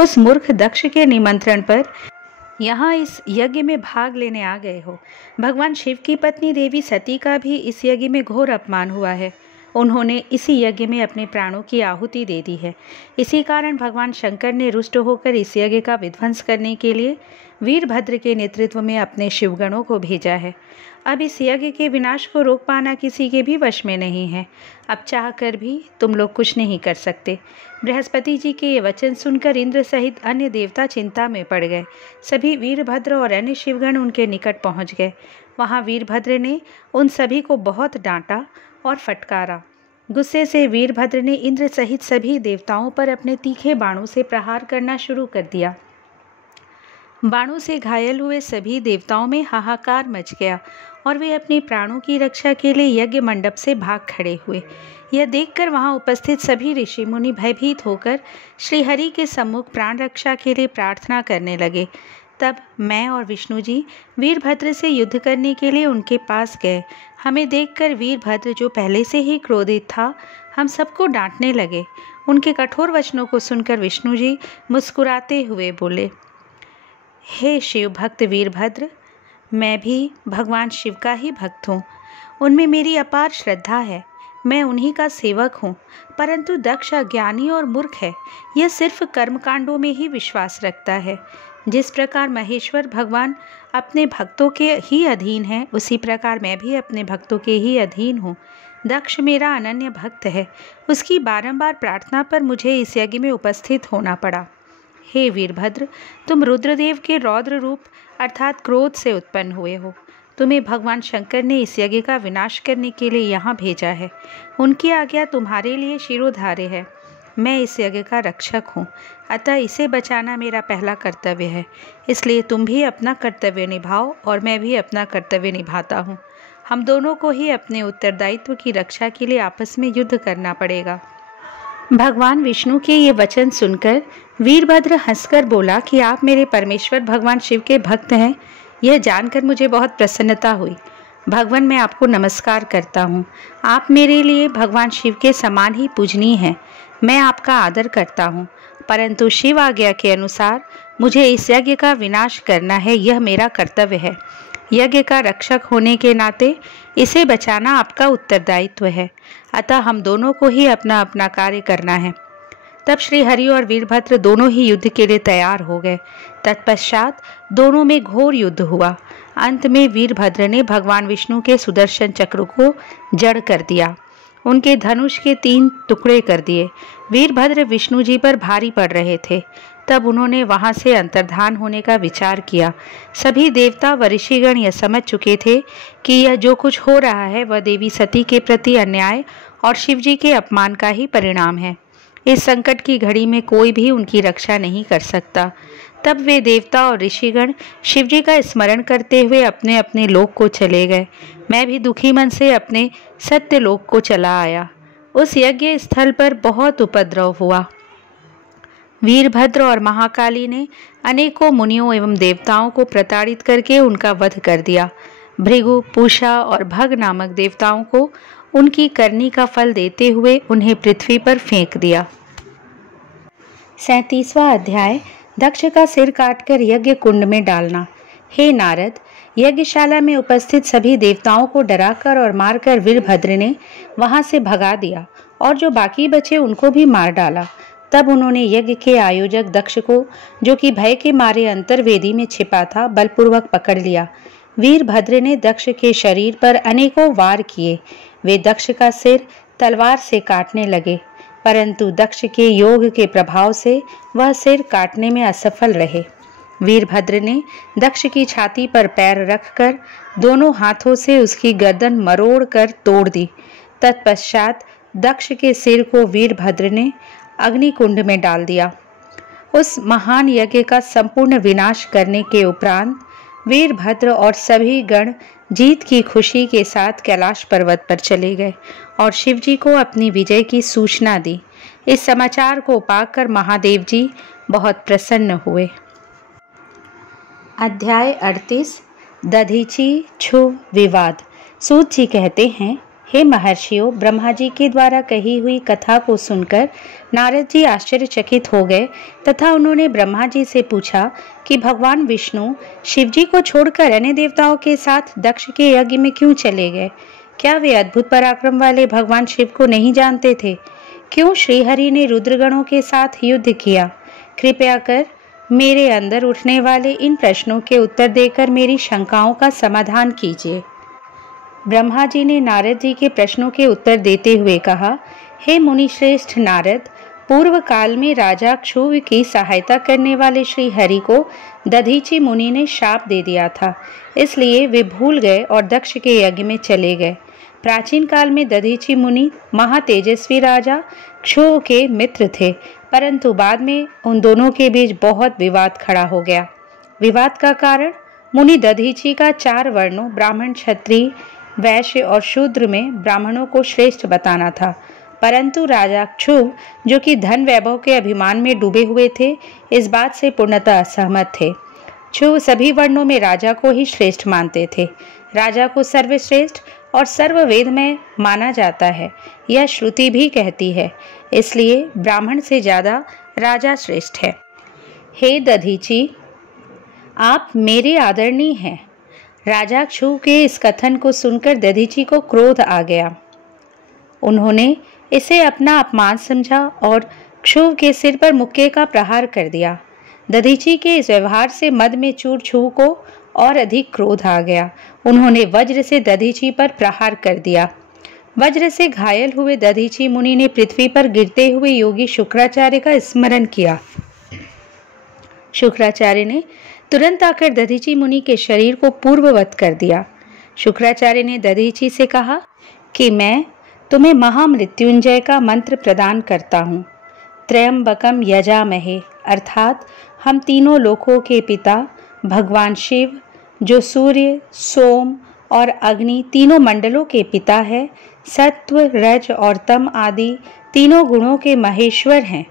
उस मूर्ख दक्ष के निमंत्रण पर यहाँ इस यज्ञ में भाग लेने आ गए हो। भगवान शिव की पत्नी देवी सती का भी इस यज्ञ में घोर अपमान हुआ है। उन्होंने इसी यज्ञ में अपने प्राणों की आहुति दे दी है। इसी कारण भगवान शंकर ने रुष्ट होकर इस यज्ञ का विध्वंस करने के लिए वीरभद्र के नेतृत्व में अपने शिवगणों को भेजा है। अब इस यज्ञ के विनाश को रोक पाना किसी के भी वश में नहीं है। अब चाहकर भी तुम लोग कुछ नहीं कर सकते। बृहस्पति जी के ये वचन सुनकर इंद्र सहित अन्य देवता चिंता में पड़ गए। सभी वीरभद्र और अन्य शिवगण उनके निकट पहुंच गए। वहां वीरभद्र ने उन सभी को बहुत डांटा और फटकारा। गुस्से से वीरभद्र ने इंद्र सहित सभी देवताओं पर अपने तीखे बाणों से प्रहार करना शुरू कर दिया। बाणों से घायल हुए सभी देवताओं में हाहाकार मच गया और वे अपने प्राणों की रक्षा के लिए यज्ञ मंडप से भाग खड़े हुए। यह देखकर वहां उपस्थित सभी ऋषि मुनि भयभीत होकर श्रीहरि के सम्मुख प्राण रक्षा के लिए प्रार्थना करने लगे। तब मैं और विष्णु जी वीरभद्र से युद्ध करने के लिए उनके पास गए। हमें देखकर वीरभद्र, जो पहले से ही क्रोधित था, हम सबको डांटने लगे। उनके कठोर वचनों को सुनकर विष्णु जी मुस्कुराते हुए बोले, हे शिव भक्त वीरभद्र, मैं भी भगवान शिव का ही भक्त हूँ। उनमें मेरी अपार श्रद्धा है। मैं उन्हीं का सेवक हूँ। परंतु दक्ष अज्ञानी और मूर्ख है। यह सिर्फ कर्मकांडों में ही विश्वास रखता है। जिस प्रकार महेश्वर भगवान अपने भक्तों के ही अधीन है, उसी प्रकार मैं भी अपने भक्तों के ही अधीन हूँ। दक्ष मेरा अनन्य भक्त है। उसकी बारंबार प्रार्थना पर मुझे इस यज्ञ में उपस्थित होना पड़ा। हे वीरभद्र, तुम रुद्रदेव के रौद्र रूप अर्थात क्रोध से उत्पन्न हुए हो। तुम्हें भगवान शंकर ने इस यज्ञ का विनाश करने के लिए यहाँ भेजा है। उनकी आज्ञा तुम्हारे लिए शिरोधार्य है। मैं इस यज्ञ का रक्षक हूँ, अतः इसे बचाना मेरा पहला कर्तव्य है। इसलिए तुम भी अपना कर्तव्य निभाओ और मैं भी अपना कर्तव्य निभाता हूँ। हम दोनों को ही अपने उत्तरदायित्व की रक्षा के लिए आपस में युद्ध करना पड़ेगा। भगवान विष्णु के ये वचन सुनकर वीरभद्र हंसकर बोला कि आप मेरे परमेश्वर भगवान शिव के भक्त हैं। यह जानकर मुझे बहुत प्रसन्नता हुई। भगवान, मैं आपको नमस्कार करता हूँ। आप मेरे लिए भगवान शिव के समान ही पूजनीय हैं। मैं आपका आदर करता हूँ, परंतु शिव आज्ञा के अनुसार मुझे इस यज्ञ का विनाश करना है। यह मेरा कर्तव्य है। यज्ञ का रक्षक होने के नाते इसे बचाना आपका उत्तरदायित्व है। अतः हम दोनों को ही अपना अपना कार्य करना है। तब श्री हरि और वीरभद्र दोनों ही युद्ध के लिए तैयार हो गए। तत्पश्चात दोनों में घोर युद्ध हुआ। अंत में वीरभद्र ने भगवान विष्णु के सुदर्शन चक्र को जड़ कर दिया। उनके धनुष के 3 टुकड़े कर दिए। वीरभद्र विष्णु जी पर भारी पड़ रहे थे। तब उन्होंने वहां से अंतर्धान होने का विचार किया। सभी देवता व ऋषिगण यह समझ चुके थे कि यह जो कुछ हो रहा है वह देवी सती के प्रति अन्याय और शिवजी के अपमान का ही परिणाम है। इस संकट की घड़ी में कोई भी उनकी रक्षा नहीं कर सकता। तब वे देवता और ऋषिगण शिवजी का स्मरण करते हुए अपने अपने लोक को चले गए। मैं भी दुखी मन से अपने सत्य लोक को चला आया। उस यज्ञ स्थल पर बहुत उपद्रव हुआ। वीरभद्र और महाकाली ने अनेकों मुनियों एवं देवताओं को प्रताड़ित करके उनका वध कर दिया। भृगु, पूषा और भग नामक देवताओं को उनकी करनी का फल देते हुए उन्हें पृथ्वी पर फेंक दिया। 37वां अध्याय, दक्ष का सिर काटकर यज्ञ कुंड में डालना। हे नारद, यज्ञशाला में उपस्थित सभी देवताओं को डराकर और मारकर वीरभद्र ने वहां से भगा दिया और जो बाकी बचे उनको भी मार डाला। तब उन्होंने यज्ञ के आयोजक दक्ष को, जो कि भय के मारे अंतर्वेदी में छिपा था, बलपूर्वक पकड़ लिया। वीरभद्र ने दक्ष के शरीर पर अनेकों वार किए। वे दक्ष का सिर तलवार से काटने लगे, परंतु दक्ष के योग के प्रभाव से वह सिर काटने में असफल रहे। वीरभद्र ने दक्ष की छाती पर पैर रखकर दोनों हाथों से उसकी गर्दन मरोड़ कर तोड़ दी। तत्पश्चात दक्ष के सिर को वीरभद्र ने अग्निकुंड में डाल दिया। उस महान यज्ञ का संपूर्ण विनाश करने के उपरांत वीरभद्र और सभी गण जीत की खुशी के साथ कैलाश पर्वत पर चले गए और शिवजी को अपनी विजय की सूचना दी। इस समाचार को पाकर महादेव जी बहुत प्रसन्न हुए। अध्याय 38, दधीची छू विवाद। सूत जी कहते हैं, हे महर्षियों, ब्रह्मा जी के द्वारा कही हुई कथा को सुनकर नारद जी आश्चर्यचकित हो गए तथा उन्होंने ब्रह्मा जी से पूछा कि भगवान विष्णु शिव जी को छोड़कर अन्य देवताओं के साथ दक्ष के यज्ञ में क्यों चले गए। क्या वे अद्भुत पराक्रम वाले भगवान शिव को नहीं जानते थे? क्यों श्रीहरि ने रुद्रगणों के साथ युद्ध किया? कृपया कर मेरे अंदर उठने वाले इन प्रश्नों के उत्तर देकर मेरी शंकाओं का समाधान कीजिए। ब्रह्मा जी ने नारद जी के प्रश्नों के उत्तर देते हुए कहा, हे मुनि श्रेष्ठ नारद, पूर्व काल में राजा क्षुभ की सहायता करने वाले श्री हरि को दधीचि मुनि ने शाप दे दिया था, इसलिए वे भूल गए और दक्ष के यज्ञ में चले गए। प्राचीन काल में दधीचि मुनि महातेजस्वी राजा क्षुभ के मित्र थे, परंतु बाद में उन दोनों के बीच बहुत विवाद खड़ा हो गया। विवाद का कारण मुनि दधीचि का 4 वर्णों ब्राह्मण, क्षत्रिय, वैश्य और शूद्र में ब्राह्मणों को श्रेष्ठ बताना था, परंतु राजा क्षुभ, जो कि धन वैभव के अभिमान में डूबे हुए थे, इस बात से पूर्णतः असहमत थे। क्षुभ सभी वर्णों में राजा को ही श्रेष्ठ मानते थे। राजा को सर्वश्रेष्ठ और सर्ववेदमय माना जाता है, यह श्रुति भी कहती है, इसलिए ब्राह्मण से ज्यादा राजा श्रेष्ठ है। हे दधीचि, आप मेरे आदरणीय हैं। राजा क्षुभ के इस कथन को सुनकर दधीचि को क्रोध आ गया। उन्होंने इसे अपना अपमान समझा और क्षुभ के सिर पर मुक्के का प्रहार कर दिया। दधीचि के इस व्यवहार से मद में चूर क्षुभ को और अधिक क्रोध आ गया। उन्होंने वज्र से दधीचि पर प्रहार कर दिया। वज्र से घायल हुए दधीचि मुनि ने पृथ्वी पर गिरते हुए योगी शुक्राचार्य का स्मरण किया। शुक्राचार्य ने तुरंत आकर दधीचि मुनि के शरीर को पूर्ववत कर दिया। शुक्राचार्य ने दधीचि से कहा कि मैं तुम्हें महामृत्युंजय का मंत्र प्रदान करता हूँ। त्रयंबकम यजामहे, अर्थात हम तीनों लोकों के पिता भगवान शिव, जो सूर्य, सोम और अग्नि तीनों मंडलों के पिता है, सत्व, रज और तम आदि तीनों गुणों के महेश्वर हैं,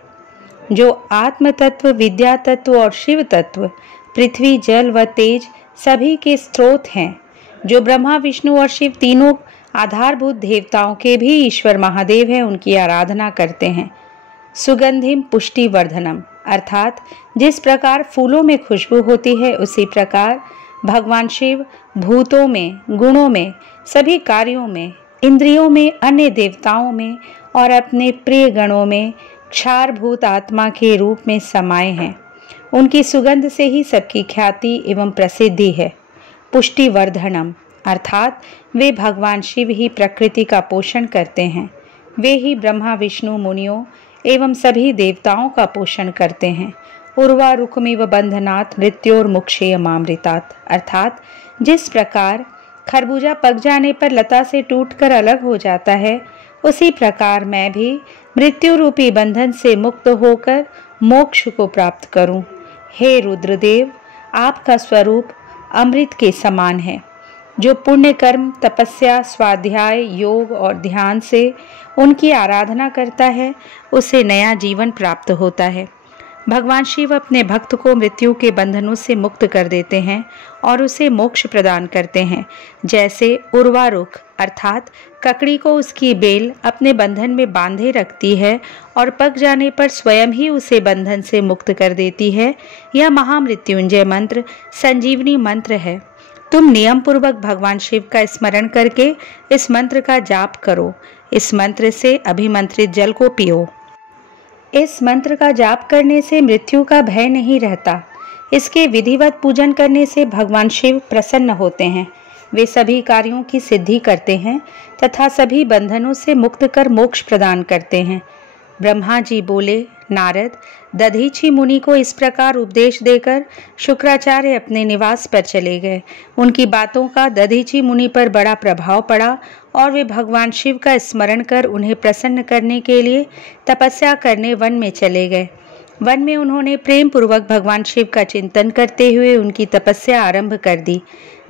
जो आत्म तत्व, विद्या तत्व और शिव तत्व, पृथ्वी, जल व तेज सभी के स्रोत हैं, जो ब्रह्मा, विष्णु और शिव तीनों आधारभूत देवताओं के भी ईश्वर महादेव हैं, उनकी आराधना करते हैं। सुगंधिम पुष्टि वर्धनम, अर्थात जिस प्रकार फूलों में खुशबू होती है, उसी प्रकार भगवान शिव भूतों में, गुणों में, सभी कार्यों में, इंद्रियों में, अन्य देवताओं में और अपने प्रिय गणों में क्षारभूत आत्मा के रूप में समाये हैं। उनकी सुगंध से ही सबकी ख्याति एवं प्रसिद्धि है। पुष्टि वर्धनम, अर्थात वे भगवान शिव ही प्रकृति का पोषण करते हैं। वे ही ब्रह्मा, विष्णु, मुनियों एवं सभी देवताओं का पोषण करते हैं। उर्वारुकमिव बंधनात् मृत्योर्मुक्षेयमामृतात्, अर्थात जिस प्रकार खरबूजा पक जाने पर लता से टूटकर अलग हो जाता है, उसी प्रकार मैं भी मृत्यु रूपी बंधन से मुक्त होकर मोक्ष को प्राप्त करूं। हे रुद्रदेव, आपका स्वरूप अमृत के समान है। जो पुण्य कर्म, तपस्या, स्वाध्याय, योग और ध्यान से उनकी आराधना करता है, उसे नया जीवन प्राप्त होता है। भगवान शिव अपने भक्त को मृत्यु के बंधनों से मुक्त कर देते हैं और उसे मोक्ष प्रदान करते हैं। जैसे उर्वारुक अर्थात ककड़ी को उसकी बेल अपने बंधन में बांधे रखती है और पक जाने पर स्वयं ही उसे बंधन से मुक्त कर देती है, यह महामृत्युंजय मंत्र संजीवनी मंत्र है। तुम नियम पूर्वक भगवान शिव का स्मरण करके इस मंत्र का जाप करो। इस मंत्र से अभिमंत्रित जल को पियो। इस मंत्र का जाप करने से मृत्यु का भय नहीं रहता। इसके विधिवत पूजन करने से भगवान शिव प्रसन्न होते हैं। वे सभी कार्यों की सिद्धि करते हैं तथा सभी बंधनों से मुक्त कर मोक्ष प्रदान करते हैं। ब्रह्मा जी बोले, नारद, दधीचि मुनि को इस प्रकार उपदेश देकर शुक्राचार्य अपने निवास पर चले गए। उनकी बातों का दधीचि मुनि पर बड़ा प्रभाव पड़ा और वे भगवान शिव का स्मरण कर उन्हें प्रसन्न करने के लिए तपस्या करने वन में चले गए। वन में उन्होंने प्रेम पूर्वक भगवान शिव का चिंतन करते हुए उनकी तपस्या आरंभ कर दी।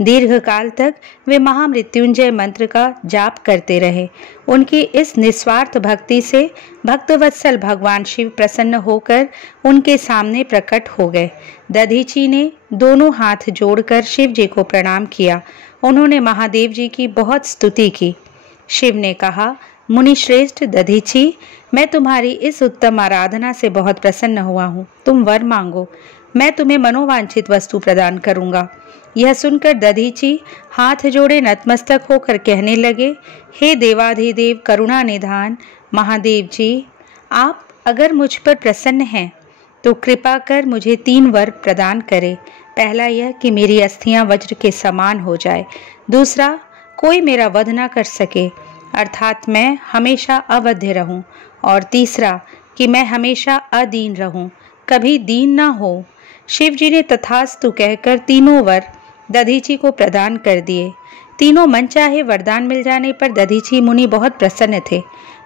दीर्घ काल तक वे महामृत्युंजय मंत्र का जाप करते रहे। उनकी इस निस्वार्थ भक्ति से भक्तवत्सल भगवान शिव प्रसन्न होकर उनके सामने प्रकट हो गए। दधीचि ने दोनों हाथ जोड़कर शिव जी को प्रणाम किया। उन्होंने महादेव जी की बहुत स्तुति की। शिव ने कहा, मुनि श्रेष्ठ दधीची, मैं तुम्हारी इस उत्तम आराधना से बहुत प्रसन्न हुआ हूँ। तुम वर मांगो, मैं तुम्हें मनोवांछित वस्तु प्रदान करूँगा। यह सुनकर दधीची हाथ जोड़े नतमस्तक होकर कहने लगे, हे देवाधिदेव करुणा निधान महादेव जी, आप अगर मुझ पर प्रसन्न हैं तो कृपा कर मुझे 3 वर प्रदान करें। पहला यह कि मेरी अस्थियां वज्र के समान हो जाए, दूसरा कोई मेरा वध न कर सके अर्थात मैं हमेशा अवध्य रहूं, और तीसरा कि मैं हमेशा अदीन रहूं, कभी दीन ना हो। शिव जी ने तथास्तु कहकर 3 वर दधीची को प्रदान कर दिए। तीनों मनचाहे वरदान मिल जाने पर दधीची मुनि बहुत प्रसन्न थे।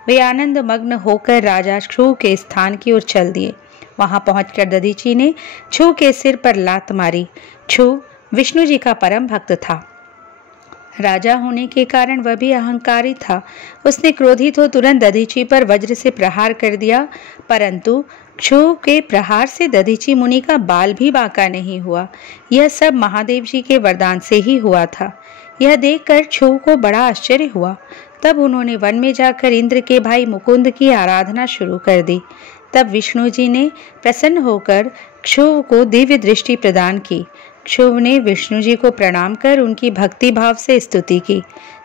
वे आनंद मग्न होकर राजा क्षु के स्थान की ओर चल दिए। वहां पहुंचकर दधीची ने क्षु के सिर पर लात मारी। क्षु विष्णु जी का परम भक्त था। राजा होने के कारण वह भी अहंकारी था। उसने क्रोधित हो तुरंत दधीची पर वज्र से प्रहार कर दिया, परंतु क्षु के प्रहार से दधीची मुनि का बाल भी बांका नहीं हुआ। यह सब महादेव जी के वरदान से ही हुआ था। यह देखकर क्षु को बड़ा आश्चर्य हुआ। तब उन्होंने वन में जाकर इंद्र के भाई मुकुंद की आराधना शुरू कर दी। तब विष्णु जी ने प्रसन्न होकर क्षु को दिव्य दृष्टि प्रदान की। क्षु ने विष्णु जी को प्रणाम कर उनकी भक्ति भाव से स्तुति की।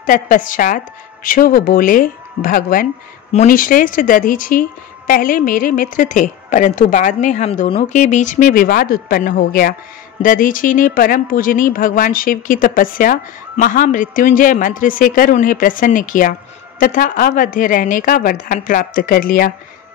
तत्पश्चात क्षु बोले, भगवान मुनिश्रेष्ठ दधीची पहले मेरे मित्र थे, परंतु बाद में हम दोनों के बीच में विवाद उत्पन्न हो गया। दधीची ने परम पूजनीय भगवान शिव की तपस्या महामृत्युंजय मंत्र से कर उन्हें प्रसन्न किया तथा अवध्य रहने का वरदान प्राप्त कर लिया।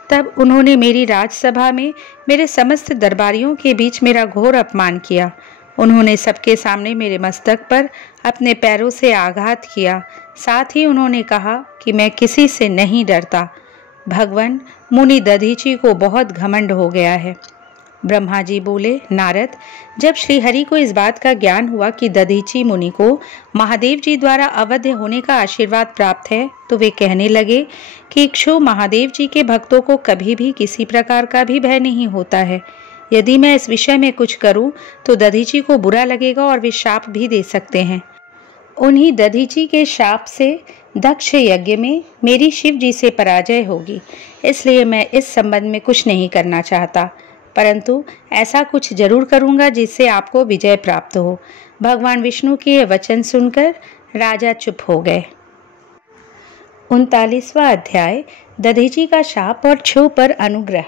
तब उन्होंने मेरी राजसभा में मेरे समस्त दरबारियों के बीच मेरा घोर अपमान किया। उन्होंने सबके सामने मेरे मस्तक पर अपने पैरों से आघात किया। साथ ही उन्होंने कहा कि मैं किसी से नहीं डरता। भगवान मुनि दधीची को बहुत घमंड हो गया है। ब्रह्मा जी बोले, नारद, जब श्री हरि को इस बात का ज्ञान हुआ कि दधीची मुनि को महादेव जी द्वारा अवध्य होने का आशीर्वाद प्राप्त है, तो वे कहने लगे कि क्षु महादेव जी के भक्तों को कभी भी किसी प्रकार का भी भय नहीं होता है। यदि मैं इस विषय में कुछ करूं तो दधीची को बुरा लगेगा और वे शाप भी दे सकते हैं। उन्हीं दधीची के शाप से दक्ष यज्ञ में मेरी शिव जी से पराजय होगी, इसलिए मैं इस संबंध में कुछ नहीं करना चाहता, परंतु ऐसा कुछ जरूर करूंगा जिससे आपको विजय प्राप्त हो। भगवान विष्णु के ये वचन सुनकर राजा चुप हो गए। 39वां अध्याय, दधीची का शाप और क्षु पर अनुग्रह।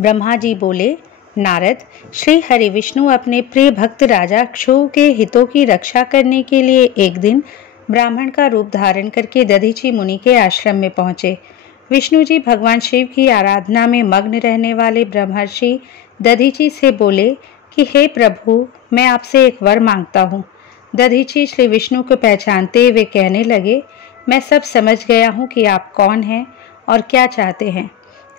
ब्रह्मा जी बोले, नारद, श्री हरि विष्णु अपने प्रिय भक्त राजा क्षु के हितों की रक्षा करने के लिए एक दिन ब्राह्मण का रूप धारण करके दधीची मुनि के आश्रम में पहुंचे। विष्णु जी भगवान शिव की आराधना में मग्न रहने वाले ब्रह्मर्षि दधीची से बोले कि हे प्रभु, मैं आपसे एक वर मांगता हूँ। दधीची श्री विष्णु को पहचानते हुए कहने लगे, मैं सब समझ गया हूँ कि आप कौन हैं और क्या चाहते हैं,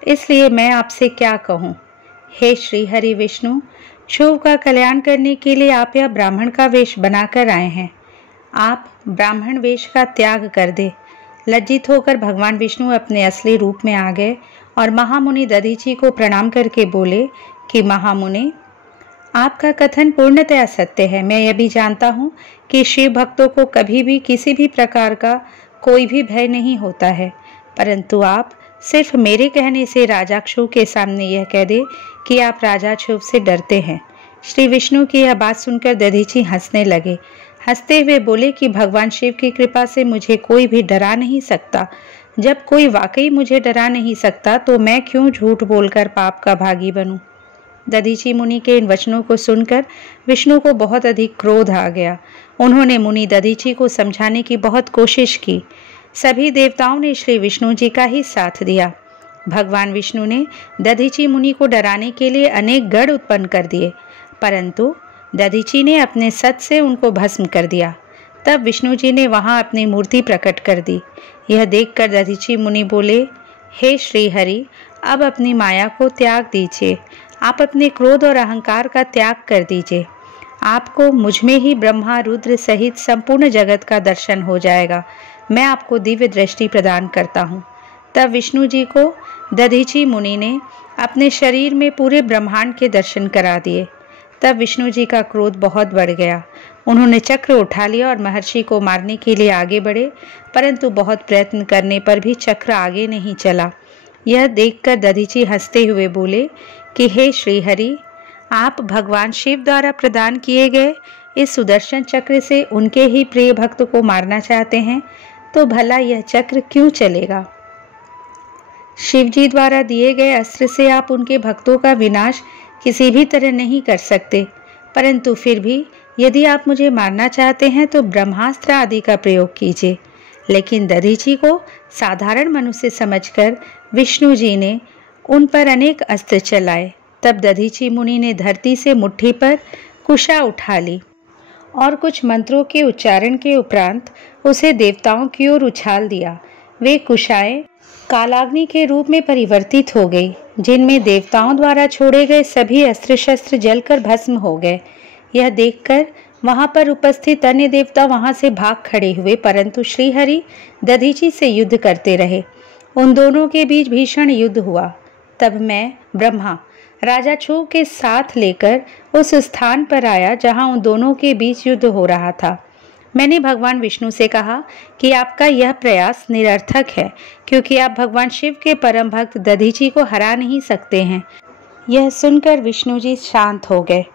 इसलिए मैं आपसे क्या कहूँ। हे श्री हरि विष्णु, क्षु का कल्याण करने के लिए आप यह ब्राह्मण का वेश बनाकर आए हैं। आप ब्राह्मण वेश का त्याग कर दे। लज्जित होकर भगवान विष्णु अपने असली रूप में आ गए और महामुनि दधीची को प्रणाम करके बोले कि महामुनि, आपका कथन पूर्णतया सत्य है। मैं यह भी जानता हूँ कि शिव भक्तों को कभी भी किसी भी प्रकार का कोई भी भय नहीं होता है, परंतु आप सिर्फ मेरे कहने से राजा क्षु के सामने यह कह दे कि आप राजा क्षु से डरते हैं। श्री विष्णु की यह बात सुनकर दधीची हंसने लगे। हंसते हुए बोले कि भगवान शिव की कृपा से मुझे कोई भी डरा नहीं सकता। जब कोई वाकई मुझे डरा नहीं सकता तो मैं क्यों झूठ बोलकर पाप का भागी बनूं। दधीची मुनि के इन वचनों को सुनकर विष्णु को बहुत अधिक क्रोध आ गया। उन्होंने मुनि दधीची को समझाने की बहुत कोशिश की। सभी देवताओं ने श्री विष्णु जी का ही साथ दिया। भगवान विष्णु ने दधीची मुनि को डराने के लिए अनेक गढ़ उत्पन्न कर दिए, परंतु दधीची ने अपने सत से उनको भस्म कर दिया। तब विष्णु जी ने वहां अपनी मूर्ति प्रकट कर दी। यह देखकर दधीची मुनि बोले, हे श्री हरि, अब अपनी माया को त्याग दीजिए। आप अपने क्रोध और अहंकार का त्याग कर दीजिए। आपको मुझ में ही ब्रह्मा रुद्र सहित संपूर्ण जगत का दर्शन हो जाएगा। मैं आपको दिव्य दृष्टि प्रदान करता हूँ। तब विष्णु जी को दधीची मुनि ने अपने शरीर में पूरे ब्रह्मांड के दर्शन करा दिए। तब विष्णु जी का क्रोध बहुत बढ़ गया। उन्होंने चक्र उठा लिया और महर्षि को मारने के लिए आगे बढ़े, परंतु बहुत प्रयत्न करने पर भी चक्र आगे नहीं चला। यह देखकर दधीची हंसते हुए बोले कि हे श्रीहरि, आप भगवान शिव द्वारा प्रदान किए गए इस सुदर्शन चक्र से उनके ही प्रिय भक्त को मारना चाहते हैं, तो भला यह चक्र क्यों चलेगा? शिव जी द्वारा दिए गए अस्त्र से आप उनके भक्तों का विनाश किसी भी तरह नहीं कर सकते, परंतु फिर भी यदि आप मुझे मारना चाहते हैं तो ब्रह्मास्त्र आदि का प्रयोग कीजिए। लेकिन दधीची को साधारण मनुष्य समझकर विष्णु जी ने उन पर अनेक अस्त्र चलाए। तब दधीची मुनि ने धरती से मुट्ठी पर कुशा उठा ली और कुछ मंत्रों के उच्चारण के उपरांत उसे देवताओं की ओर उछाल दिया। वे कुशाएं कालाग्नि के रूप में परिवर्तित हो गई, जिनमें देवताओं द्वारा छोड़े गए सभी अस्त्र शस्त्र जलकर भस्म हो गए। यह देखकर वहां पर उपस्थित अन्य देवता वहां से भाग खड़े हुए, परंतु श्रीहरि दधीची से युद्ध करते रहे। उन दोनों के बीच भीषण युद्ध हुआ। तब मैं ब्रह्मा राजा क्षुभ के साथ लेकर उस स्थान पर आया जहां उन दोनों के बीच युद्ध हो रहा था। मैंने भगवान विष्णु से कहा कि आपका यह प्रयास निरर्थक है, क्योंकि आप भगवान शिव के परम भक्त दधीची को हरा नहीं सकते हैं। यह सुनकर विष्णु जी शांत हो गए।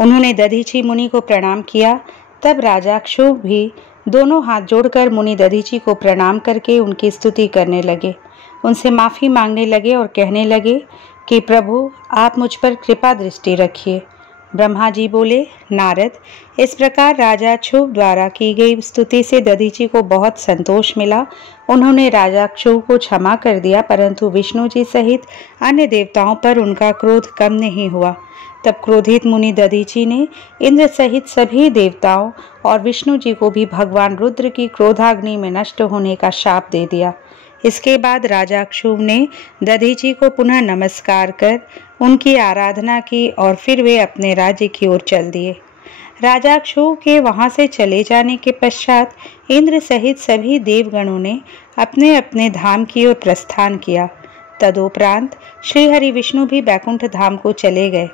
उन्होंने दधीची मुनि को प्रणाम किया। तब राजा क्षुभ भी दोनों हाथ जोड़कर मुनि दधीची को प्रणाम करके उनकी स्तुति करने लगे, उनसे माफ़ी मांगने लगे और कहने लगे कि प्रभु, आप मुझ पर कृपा दृष्टि रखिए। ब्रह्मा जी बोले, नारद, इस प्रकार राजा क्षुभ द्वारा की गई स्तुति से दधीची को बहुत संतोष मिला। उन्होंने राजा क्षुभ को क्षमा कर दिया, परंतु विष्णु जी सहित अन्य देवताओं पर उनका क्रोध कम नहीं हुआ। तब क्रोधित मुनि दधीची ने इंद्र सहित सभी देवताओं और विष्णु जी को भी भगवान रुद्र की क्रोधाग्नि में नष्ट होने का शाप दे दिया। इसके बाद राजा क्षुभ ने दधीची को पुनः नमस्कार कर उनकी आराधना की और फिर वे अपने राज्य की ओर चल दिए। राजा क्षुभ के वहां से चले जाने के पश्चात इंद्र सहित सभी देवगणों ने अपने अपने धाम की ओर प्रस्थान किया। तदुपरांत श्रीहरि विष्णु भी बैकुंठ धाम को चले गए।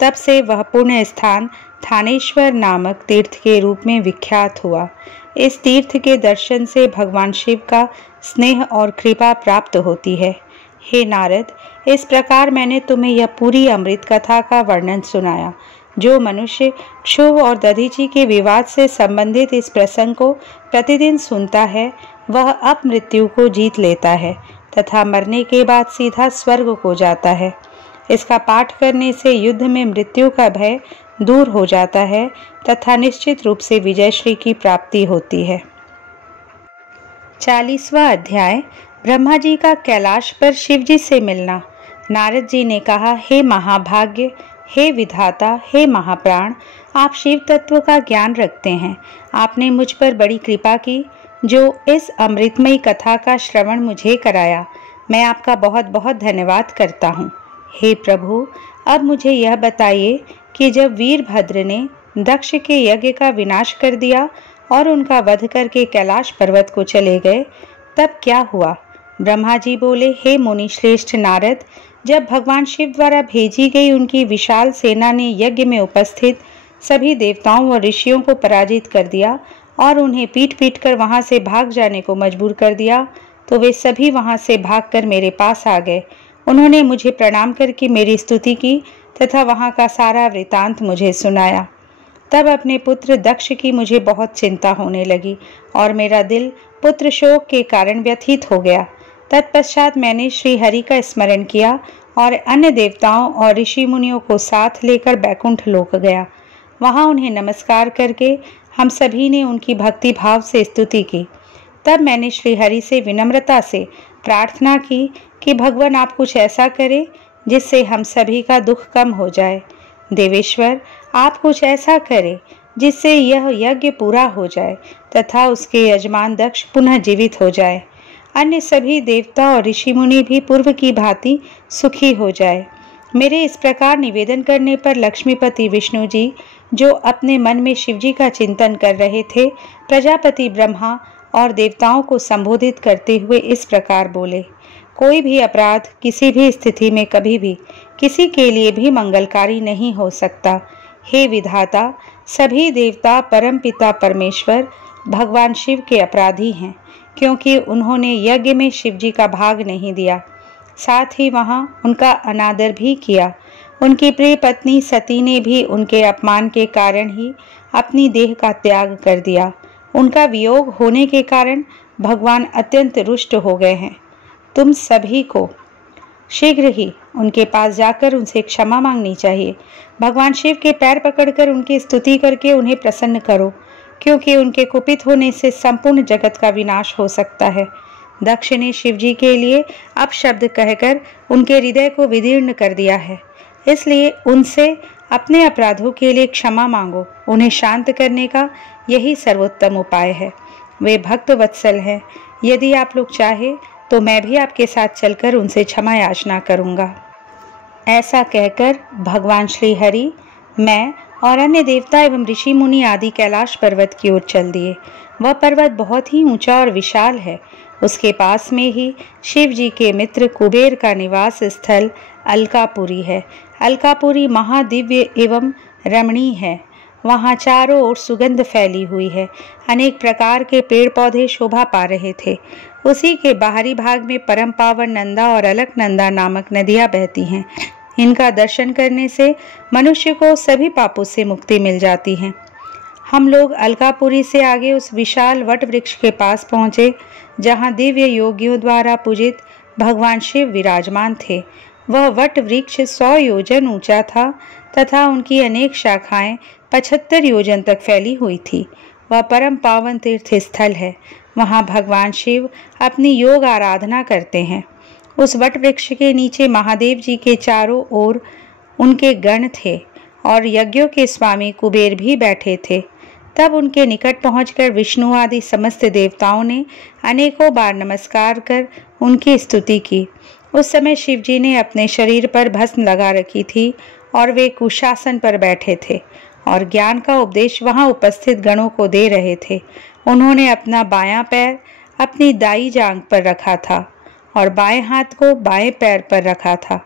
तब से वह पुण्य स्थान थानेश्वर नामक तीर्थ के रूप में विख्यात हुआ। इस तीर्थ के दर्शन से भगवान शिव का स्नेह और कृपा प्राप्त होती है। हे नारद, इस प्रकार मैंने तुम्हें यह पूरी अमृत कथा का वर्णन सुनाया। जो मनुष्य क्षुभ और दधीची के विवाद से संबंधित इस प्रसंग को प्रतिदिन सुनता है, वह अपमृत्यु को जीत लेता है तथा मरने के बाद सीधा स्वर्ग को जाता है। इसका पाठ करने से युद्ध में मृत्यु का भय दूर हो जाता है तथा निश्चित रूप से विजयश्री की प्राप्ति होती है। 40वां अध्याय, ब्रह्मा जी का कैलाश पर शिव जी से मिलना। नारद जी ने कहा, हे महाभाग्य, हे विधाता, हे महाप्राण, आप शिव तत्व का ज्ञान रखते हैं। आपने मुझ पर बड़ी कृपा की, जो इस अमृतमयी कथा का श्रवण मुझे कराया। मैं आपका बहुत बहुत धन्यवाद करता हूँ। हे प्रभु, अब मुझे यह बताइए कि जब वीरभद्र ने दक्ष के यज्ञ का विनाश कर दिया और उनका वध करके कैलाश पर्वत को चले गए, तब क्या हुआ? ब्रह्मा जी बोले, हे मुनि श्रेष्ठ नारद, जब भगवान शिव द्वारा भेजी गई उनकी विशाल सेना ने यज्ञ में उपस्थित सभी देवताओं और ऋषियों को पराजित कर दिया और उन्हें पीट पीट कर वहां से भाग जाने को मजबूर कर दिया, तो वे सभी वहां से भागकर मेरे पास आ गए। उन्होंने मुझे प्रणाम करके मेरी स्तुति की तथा वहां का सारा वृतांत मुझे सुनाया। तब अपने पुत्र दक्ष की मुझे बहुत चिंता होने लगी और मेरा दिल पुत्र शोक के कारण व्यथित हो गया। तत्पश्चात मैंने श्री हरि का स्मरण किया और अन्य देवताओं और ऋषि मुनियों को साथ लेकर बैकुंठ लोक गया। वहां उन्हें नमस्कार करके हम सभी ने उनकी भक्ति भाव से स्तुति की। तब मैंने श्री हरि से विनम्रता से प्रार्थना की कि भगवान आप कुछ ऐसा करें जिससे हम सभी का दुख कम हो जाए। देवेश्वर, आप कुछ ऐसा करें जिससे यह यज्ञ पूरा हो जाए तथा उसके यजमान दक्ष पुनः जीवित हो जाए। अन्य सभी देवता और ऋषि मुनि भी पूर्व की भांति सुखी हो जाए। मेरे इस प्रकार निवेदन करने पर लक्ष्मीपति विष्णु जी, जो अपने मन में शिवजी का चिंतन कर रहे थे, प्रजापति ब्रह्मा और देवताओं को संबोधित करते हुए इस प्रकार बोले, कोई भी अपराध किसी भी स्थिति में कभी भी किसी के लिए भी मंगलकारी नहीं हो सकता। हे विधाता, सभी देवता परमपिता परमेश्वर भगवान शिव के अपराधी हैं, क्योंकि उन्होंने यज्ञ में शिव जी का भाग नहीं दिया, साथ ही वहां उनका अनादर भी किया। उनकी प्रिय पत्नी सती ने भी उनके अपमान के कारण ही अपनी देह का त्याग कर दिया। उनका वियोग होने के कारण भगवान अत्यंत रुष्ट हो गए हैं। तुम सभी को शीघ्र ही उनके पास जाकर उनसे क्षमा मांगनी चाहिए। भगवान शिव के पैर पकड़कर उनकी स्तुति करके उन्हें प्रसन्न करो, क्योंकि उनके कुपित होने से संपूर्ण जगत का विनाश हो सकता है। दक्ष ने शिव जी के लिए अपशब्द कहकर उनके हृदय को विदीर्ण कर दिया है, इसलिए उनसे अपने अपराधों के लिए क्षमा मांगो। उन्हें शांत करने का यही सर्वोत्तम उपाय है। वे भक्त वत्सल हैं। यदि आप लोग चाहे तो मैं भी आपके साथ चलकर उनसे क्षमा याचना करूंगा। ऐसा कहकर भगवान श्री हरि, मैं और अन्य देवता एवं ऋषि मुनि आदि कैलाश पर्वत की ओर चल दिए। वह पर्वत बहुत ही ऊंचा और विशाल है। उसके पास में ही शिव जी के मित्र कुबेर का निवास स्थल अलकापुरी है। अलकापुरी महादिव्य एवं रमणीय है। वहाँ चारों ओर सुगंध फैली हुई है। अनेक प्रकार के पेड़ पौधे शोभा पा रहे थे। उसी के बाहरी भाग में परम पावन नंदा और अलकनंदा नामक नदियां बहती हैं। इनका दर्शन करने से मनुष्य को सभी पापों से मुक्ति मिल जाती है। हम लोग अलकापुरी से आगे उस विशाल वट वृक्ष के पास पहुंचे, जहां दिव्य योगियों द्वारा पूजित भगवान शिव विराजमान थे। वह वट वृक्ष 100 योजन ऊंचा था तथा उनकी अनेक शाखाएं 75 योजन तक फैली हुई थी। वह परम पावन तीर्थ स्थल है। वहाँ भगवान शिव अपनी योग आराधना करते हैं। उस वट वृक्ष के नीचे महादेव जी के चारों ओर उनके गण थे और यज्ञों के स्वामी कुबेर भी बैठे थे। तब उनके निकट पहुंचकर विष्णु आदि समस्त देवताओं ने अनेकों बार नमस्कार कर उनकी स्तुति की। उस समय शिव जी ने अपने शरीर पर भस्म लगा रखी थी और वे कुशासन पर बैठे थे और ज्ञान का उपदेश वहां उपस्थित गणों को दे रहे थे। उन्होंने अपना बायां पैर अपनी दाई जांघ पर रखा था और बाएं हाथ को बाएं पैर पर रखा था।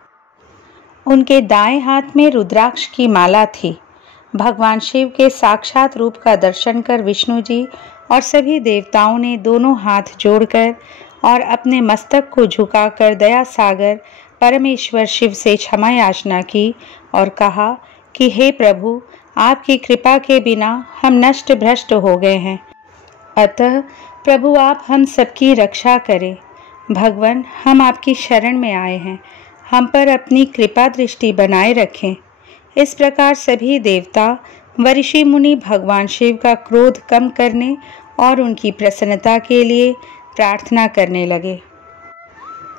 उनके दाएं हाथ में रुद्राक्ष की माला थी। भगवान शिव के साक्षात रूप का दर्शन कर विष्णु जी और सभी देवताओं ने दोनों हाथ जोड़कर और अपने मस्तक को झुकाकर दया सागर परमेश्वर शिव से क्षमा याचना की और कहा कि हे प्रभु, आपकी कृपा के बिना हम नष्ट भ्रष्ट हो गए हैं। अतः प्रभु आप हम सबकी रक्षा करें। भगवान, हम आपकी शरण में आए हैं। हम पर अपनी कृपा दृष्टि बनाए रखें। इस प्रकार सभी देवता व ऋषि मुनि भगवान शिव का क्रोध कम करने और उनकी प्रसन्नता के लिए प्रार्थना करने लगे।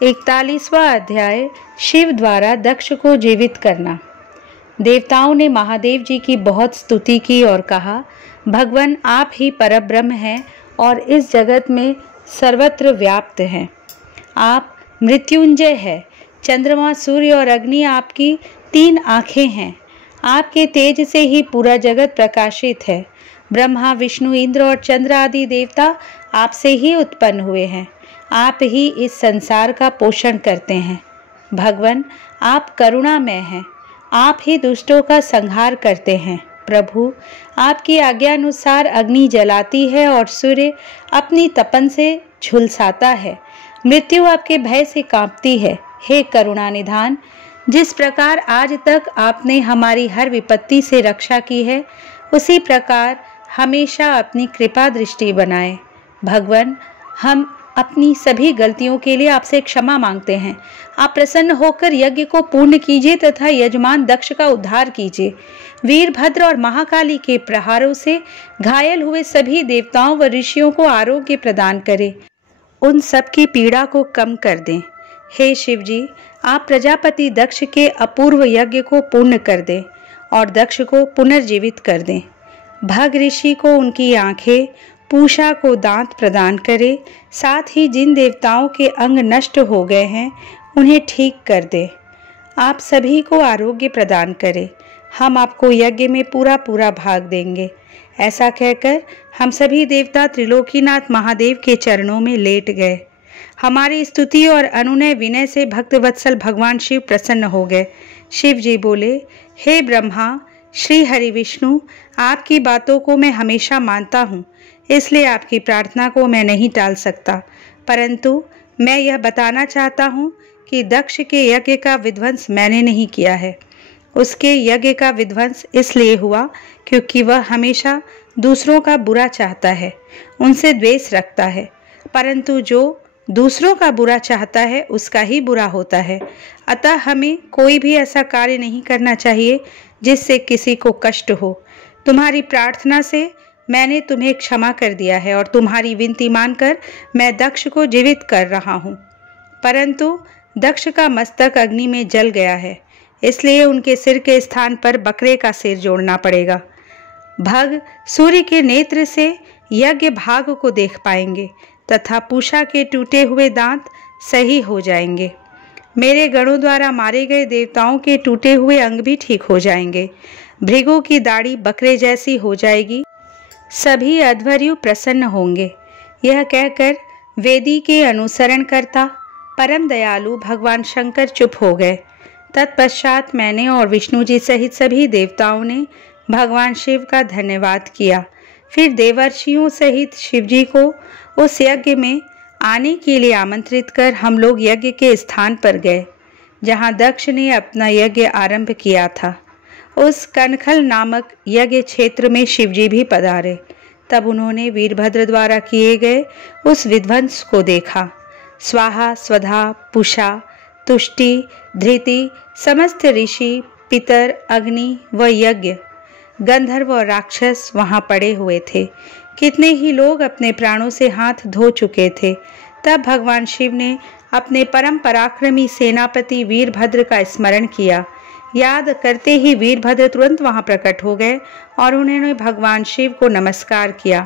41वां अध्याय, शिव द्वारा दक्ष को जीवित करना। देवताओं ने महादेव जी की बहुत स्तुति की और कहा, भगवान आप ही परब्रह्म हैं और इस जगत में सर्वत्र व्याप्त हैं। आप मृत्युंजय है। चंद्रमा, सूर्य और अग्नि आपकी 3 आँखें हैं। आपके तेज से ही पूरा जगत प्रकाशित है। ब्रह्मा, विष्णु, इंद्र और चंद्र आदि देवता आपसे ही उत्पन्न हुए हैं। आप ही इस संसार का पोषण करते हैं। भगवान, आप करुणामय हैं। आप ही दुष्टों का संहार करते हैं। प्रभु, आपकी आज्ञा अनुसार अग्नि जलाती है और सूर्य अपनी तपन से झुलसाता है। मृत्यु आपके भय से कांपती है। हे करुणा निधान, जिस प्रकार आज तक आपने हमारी हर विपत्ति से रक्षा की है, उसी प्रकार हमेशा अपनी कृपा दृष्टि बनाए। भगवान, हम अपनी सभी गलतियों के लिए आपसे क्षमा मांगते हैं। आप प्रसन्न होकर यज्ञ को पूर्ण कीजिए तथा यजमान दक्ष का उद्धार कीजिए। वीरभद्र और महाकाली के प्रहारों से घायल हुए सभी देवताओं व ऋषियों को आरोग्य प्रदान करें। उन सब की पीड़ा को कम कर दें। हे शिव जी, आप प्रजापति दक्ष के अपूर्व यज्ञ को पूर्ण कर दें और दक्ष को पुनर्जीवित कर दें। भग ऋषि को उनकी आंखें, पूषा को दांत प्रदान करें। साथ ही जिन देवताओं के अंग नष्ट हो गए हैं उन्हें ठीक कर दे। आप सभी को आरोग्य प्रदान करें। हम आपको यज्ञ में पूरा पूरा भाग देंगे। ऐसा कहकर हम सभी देवता त्रिलोकीनाथ महादेव के चरणों में लेट गए। हमारी स्तुति और अनुनय विनय से भक्तवत्सल भगवान शिव प्रसन्न हो गए। शिव जी बोले, हे ब्रह्मा, श्री हरि विष्णु, आपकी बातों को मैं हमेशा मानता हूँ, इसलिए आपकी प्रार्थना को मैं नहीं टाल सकता। परंतु मैं यह बताना चाहता हूँ कि दक्ष के यज्ञ का विध्वंस मैंने नहीं किया है। उसके यज्ञ का विध्वंस इसलिए हुआ क्योंकि वह हमेशा दूसरों का बुरा चाहता है, उनसे द्वेष रखता है। परंतु जो दूसरों का बुरा चाहता है उसका ही बुरा होता है। अतः हमें कोई भी ऐसा कार्य नहीं करना चाहिए जिससे किसी को कष्ट हो। तुम्हारी प्रार्थना से मैंने तुम्हें क्षमा कर दिया है और तुम्हारी विनती मानकर मैं दक्ष को जीवित कर रहा हूँ। परंतु दक्ष का मस्तक अग्नि में जल गया है, इसलिए उनके सिर के स्थान पर बकरे का सिर जोड़ना पड़ेगा। भग सूर्य के नेत्र से यज्ञ भाग को देख पाएंगे तथा पूषा के टूटे हुए दांत सही हो जाएंगे। मेरे गणों द्वारा मारे गए देवताओं के टूटे हुए अंग भी ठीक हो जाएंगे। भृगु की दाढ़ी बकरे जैसी हो जाएगी। सभी अध्वर्यु प्रसन्न होंगे। यह कहकर वेदी के अनुसरण करता परम दयालु भगवान शंकर चुप हो गए। तत्पश्चात मैंने और विष्णु जी सहित सभी देवताओं ने भगवान शिव का धन्यवाद किया। फिर देवर्षियों सहित शिव जी को उस यज्ञ में आने के लिए आमंत्रित कर हम लोग यज्ञ के स्थान पर गए जहाँ दक्ष ने अपना यज्ञ आरंभ किया था। उस कनखल नामक यज्ञ क्षेत्र में शिवजी भी पधारे। तब उन्होंने वीरभद्र द्वारा किए गए उस विध्वंस को देखा। स्वाहा, स्वधा, पुषा, तुष्टि, धृति, समस्त ऋषि, पितर, अग्नि व यज्ञ, गंधर्व और राक्षस वहां पड़े हुए थे। कितने ही लोग अपने प्राणों से हाथ धो चुके थे। तब भगवान शिव ने अपने परम पराक्रमी सेनापति वीरभद्र का स्मरण किया। याद करते ही वीरभद्र तुरंत वहां प्रकट हो गए और उन्होंने भगवान शिव को नमस्कार किया।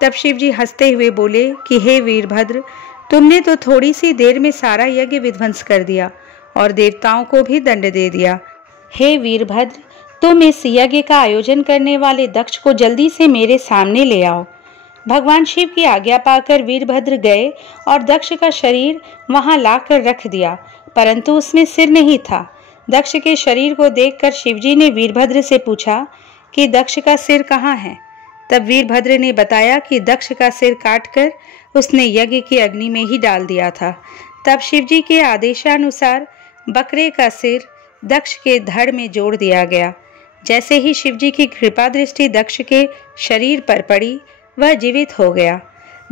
तब शिव जी हंसते हुए बोले कि हे वीरभद्र, तुमने तो थोड़ी सी देर में सारा यज्ञ विध्वंस कर दिया और देवताओं को भी दंड दे दिया। हे वीरभद्र, तुम इस यज्ञ का आयोजन करने वाले दक्ष को जल्दी से मेरे सामने ले आओ। भगवान शिव की आज्ञा पाकर वीरभद्र गए और दक्ष का शरीर वहां लाकर रख दिया, परंतु उसमें सिर नहीं था। दक्ष के शरीर को देखकर शिवजी ने वीरभद्र से पूछा कि दक्ष का सिर कहाँ है। तब वीरभद्र ने बताया कि दक्ष का सिर काटकर उसने यज्ञ की अग्नि में ही डाल दिया था। तब शिवजी के आदेशानुसार बकरे का सिर दक्ष के धड़ में जोड़ दिया गया। जैसे ही शिवजी की कृपा दृष्टि दक्ष के शरीर पर पड़ी, वह जीवित हो गया।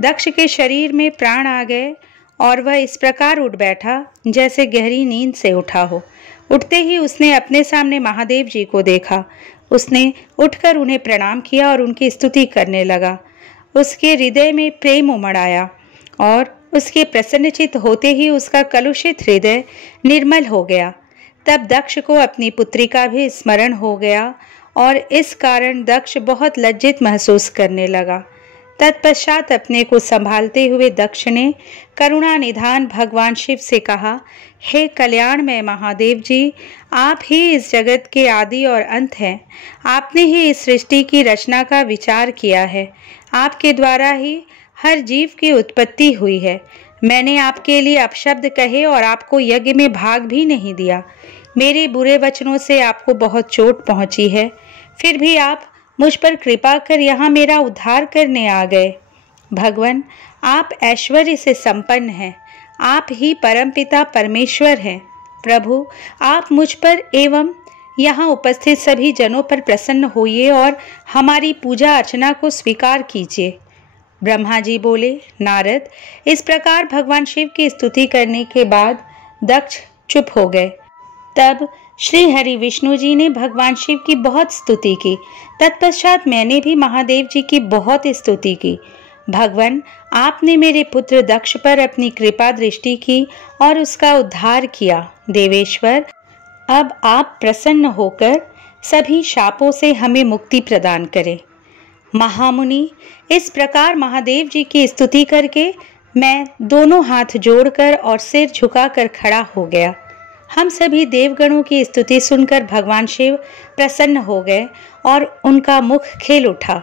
दक्ष के शरीर में प्राण आ गए और वह इस प्रकार उठ बैठा जैसे गहरी नींद से उठा हो। उठते ही उसने अपने सामने महादेव जी को देखा। उसने उठकर उन्हें प्रणाम किया और उनकी स्तुति करने लगा। उसके हृदय में प्रेम उमड़ आया और उसके प्रसन्नचित होते ही उसका कलुषित हृदय निर्मल हो गया। तब दक्ष को अपनी पुत्री का भी स्मरण हो गया और इस कारण दक्ष बहुत लज्जित महसूस करने लगा। तत्पश्चात अपने को संभालते हुए दक्ष ने करुणा निधान भगवान शिव से कहा, हे कल्याणमय महादेव जी, आप ही इस जगत के आदि और अंत हैं। आपने ही इस सृष्टि की रचना का विचार किया है। आपके द्वारा ही हर जीव की उत्पत्ति हुई है। मैंने आपके लिए अपशब्द कहे और आपको यज्ञ में भाग भी नहीं दिया। मेरे बुरे वचनों से आपको बहुत चोट पहुंची है, फिर भी आप मुझ पर कृपा कर यहाँ मेरा उद्धार करने आ गए। भगवान, आप ऐश्वर्य से संपन्न हैं। आप ही परमपिता परमेश्वर हैं। प्रभु, आप मुझ पर एवं यहाँ उपस्थित सभी जनों पर प्रसन्न होइए और हमारी पूजा अर्चना को स्वीकार कीजिए। ब्रह्मा जी बोले, नारद, इस प्रकार भगवान शिव की स्तुति करने के बाद दक्ष चुप हो गए। तब श्री हरि विष्णु जी ने भगवान शिव की बहुत स्तुति की। तत्पश्चात मैंने भी महादेव जी की बहुत स्तुति की। भगवान, आपने मेरे पुत्र दक्ष पर अपनी कृपा दृष्टि की और उसका उद्धार किया। देवेश्वर, अब आप प्रसन्न होकर सभी शापों से हमें मुक्ति प्रदान करें। महामुनि, इस प्रकार महादेव जी की स्तुति करके मैं दोनों हाथ जोड़कर और सिर झुकाकर खड़ा हो गया। हम सभी देवगणों की स्तुति सुनकर भगवान शिव प्रसन्न हो गए और उनका मुख खिल उठा।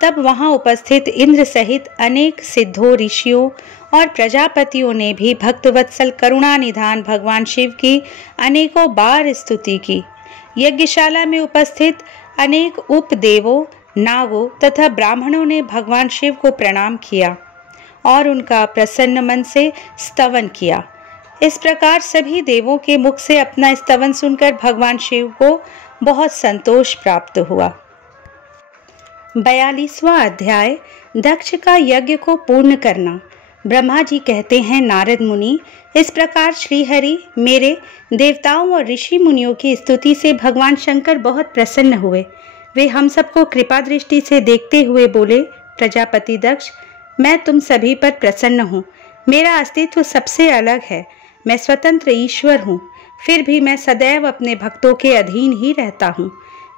तब वहां उपस्थित इंद्र सहित अनेक सिद्धों, ऋषियों और प्रजापतियों ने भी भक्तवत्सल करुणा निधान भगवान शिव की अनेकों बार स्तुति की। यज्ञशाला में उपस्थित अनेक उपदेवों, नागों तथा ब्राह्मणों ने भगवान शिव को प्रणाम किया और उनका प्रसन्न मन से स्तवन किया। इस प्रकार सभी देवों के मुख से अपना स्तवन सुनकर भगवान शिव को बहुत संतोष प्राप्त हुआ। 42वां अध्याय, दक्ष का यज्ञ को पूर्ण करना। ब्रह्मा जी कहते हैं, नारद मुनि, इस प्रकार श्रीहरि मेरे देवताओं और ऋषि मुनियों की स्तुति से भगवान शंकर बहुत प्रसन्न हुए। वे हम सबको कृपा दृष्टि से देखते हुए बोले, प्रजापति दक्ष, मैं तुम सभी पर प्रसन्न हूँ। मेरा अस्तित्व सबसे अलग है। मैं स्वतंत्र ईश्वर हूँ, फिर भी मैं सदैव अपने भक्तों के अधीन ही रहता हूँ।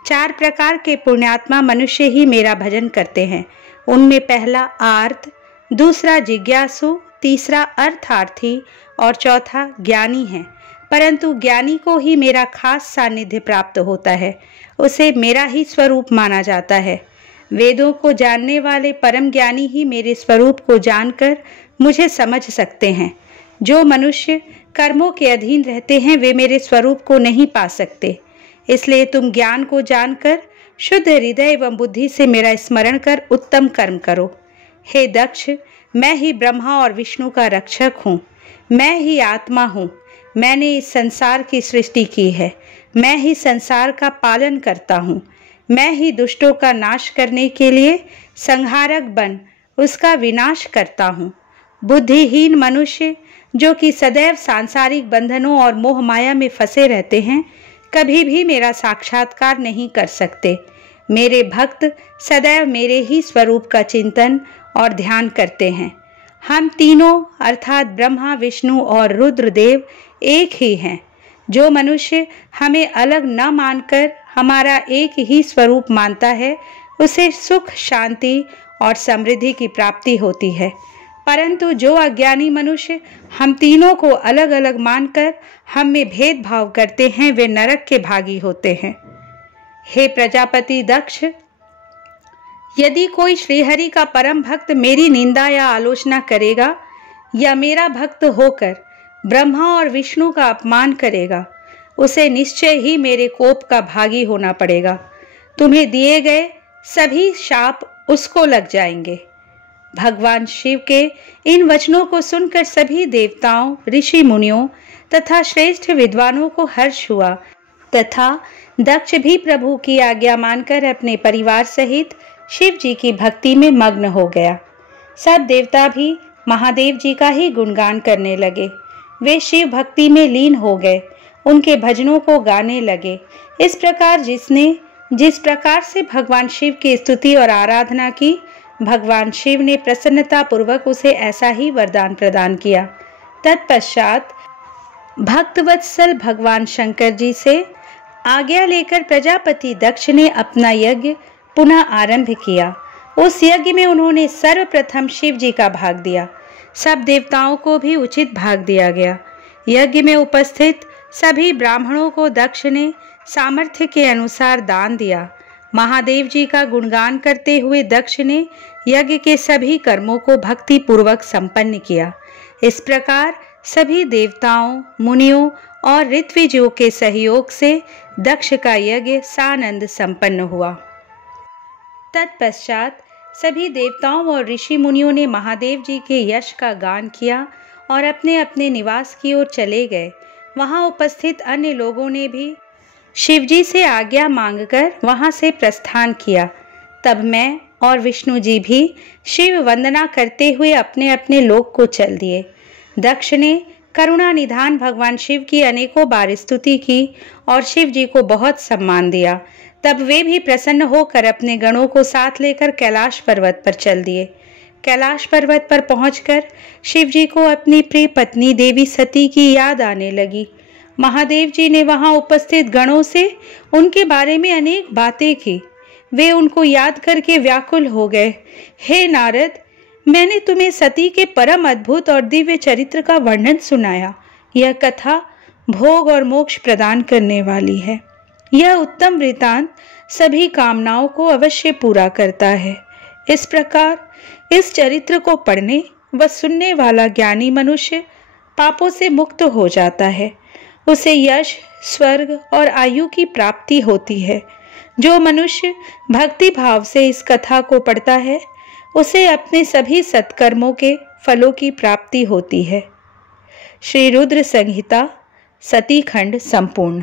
4 प्रकार के पुण्यात्मा मनुष्य ही मेरा भजन करते हैं। उनमें पहला आर्त, दूसरा जिज्ञासु, तीसरा अर्थार्थी और चौथा ज्ञानी है। परंतु ज्ञानी को ही मेरा खास सानिध्य प्राप्त होता है, उसे मेरा ही स्वरूप माना जाता है। वेदों को जानने वाले परम ज्ञानी ही मेरे स्वरूप को जानकर मुझे समझ सकते हैं। जो मनुष्य कर्मों के अधीन रहते हैं वे मेरे स्वरूप को नहीं पा सकते। इसलिए तुम ज्ञान को जानकर शुद्ध हृदय एवं बुद्धि से मेरा स्मरण कर उत्तम कर्म करो। हे दक्ष, मैं ही ब्रह्मा और विष्णु का रक्षक हूँ। मैं ही आत्मा हूँ। मैंने इस संसार की सृष्टि की है। मैं ही संसार का पालन करता हूँ। मैं ही दुष्टों का नाश करने के लिए संहारक बन उसका विनाश करता हूँ। बुद्धिहीन मनुष्य जो कि सदैव सांसारिक बंधनों और मोह माया में फंसे रहते हैं, कभी भी मेरा साक्षात्कार नहीं कर सकते। मेरे भक्त सदैव मेरे ही स्वरूप का चिंतन और ध्यान करते हैं। हम तीनों अर्थात ब्रह्मा, विष्णु और रुद्रदेव एक ही हैं। जो मनुष्य हमें अलग न मानकर हमारा एक ही स्वरूप मानता है, उसे सुख, शांति और समृद्धि की प्राप्ति होती है। परंतु जो अज्ञानी मनुष्य हम तीनों को अलग अलग मानकर हम में भेदभाव करते हैं, वे नरक के भागी होते हैं। हे प्रजापति दक्ष, यदि कोई श्रीहरि का परम भक्त मेरी निंदा या आलोचना करेगा या मेरा भक्त होकर ब्रह्मा और विष्णु का अपमान करेगा, उसे निश्चय ही मेरे कोप का भागी होना पड़ेगा। तुम्हें दिए गए सभी शाप उसको लग जाएंगे। भगवान शिव के इन वचनों को सुनकर सभी देवताओं, ऋषि मुनियों तथा श्रेष्ठ विद्वानों को हर्ष हुआ तथा दक्ष भी प्रभु की आज्ञा मानकर अपने परिवार सहित शिव जी की भक्ति में मग्न हो गया। सब देवता भी महादेव जी का ही गुणगान करने लगे। वे शिव भक्ति में लीन हो गए, उनके भजनों को गाने लगे। इस प्रकार जिसने जिस प्रकार से भगवान शिव की स्तुति और आराधना की, भगवान शिव ने प्रसन्नता पूर्वक उसे ऐसा ही वरदान प्रदान किया। तत्पश्चात भक्तवत्सल भगवान शंकर जी से आज्ञा लेकर प्रजापति दक्ष ने अपना यज्ञ पुनः आरंभ किया। उस यज्ञ में उन्होंने सर्वप्रथम शिव जी का भाग दिया। सब देवताओं को भी उचित भाग दिया गया। यज्ञ में उपस्थित सभी ब्राह्मणों को दक्ष ने सामर्थ्य के अनुसार दान दिया। महादेव जी का गुणगान करते हुए दक्ष ने यज्ञ के सभी कर्मों को भक्ति पूर्वक संपन्न किया। इस प्रकार सभी देवताओं, मुनियों और ऋत्विजों के सहयोग से दक्ष का यज्ञ सानंद संपन्न हुआ। तत्पश्चात सभी देवताओं और ऋषि मुनियों ने महादेव जी के यश का गान किया और अपने अपने निवास की ओर चले गए। वहां उपस्थित अन्य लोगों ने भी शिवजी से आज्ञा मांगकर वहां से प्रस्थान किया। तब मैं और विष्णु जी भी शिव वंदना करते हुए अपने अपने लोक को चल दिए। दक्ष ने करुणा निधान भगवान शिव की अनेकों बार स्तुति की और शिव जी को बहुत सम्मान दिया। तब वे भी प्रसन्न होकर अपने गणों को साथ लेकर कैलाश पर्वत पर चल दिए। कैलाश पर्वत पर पहुंचकर शिव जी को अपनी प्रिय पत्नी देवी सती की याद आने लगी। महादेव जी ने वहां उपस्थित गणों से उनके बारे में अनेक बातें की। वे उनको याद करके व्याकुल हो गए। हे नारद, मैंने तुम्हें सती के परम अद्भुत और दिव्य चरित्र का वर्णन सुनाया। यह कथा भोग और मोक्ष प्रदान करने वाली है। यह उत्तम वृतांत सभी कामनाओं को अवश्य पूरा करता है। इस प्रकार इस चरित्र को पढ़ने व सुनने वाला ज्ञानी मनुष्य पापों से मुक्त हो जाता है। उसे यश, स्वर्ग और आयु की प्राप्ति होती है। जो मनुष्य भक्ति भाव से इस कथा को पढ़ता है उसे अपने सभी सत्कर्मों के फलों की प्राप्ति होती है। श्री रुद्र संहिता सती खंड संपूर्ण।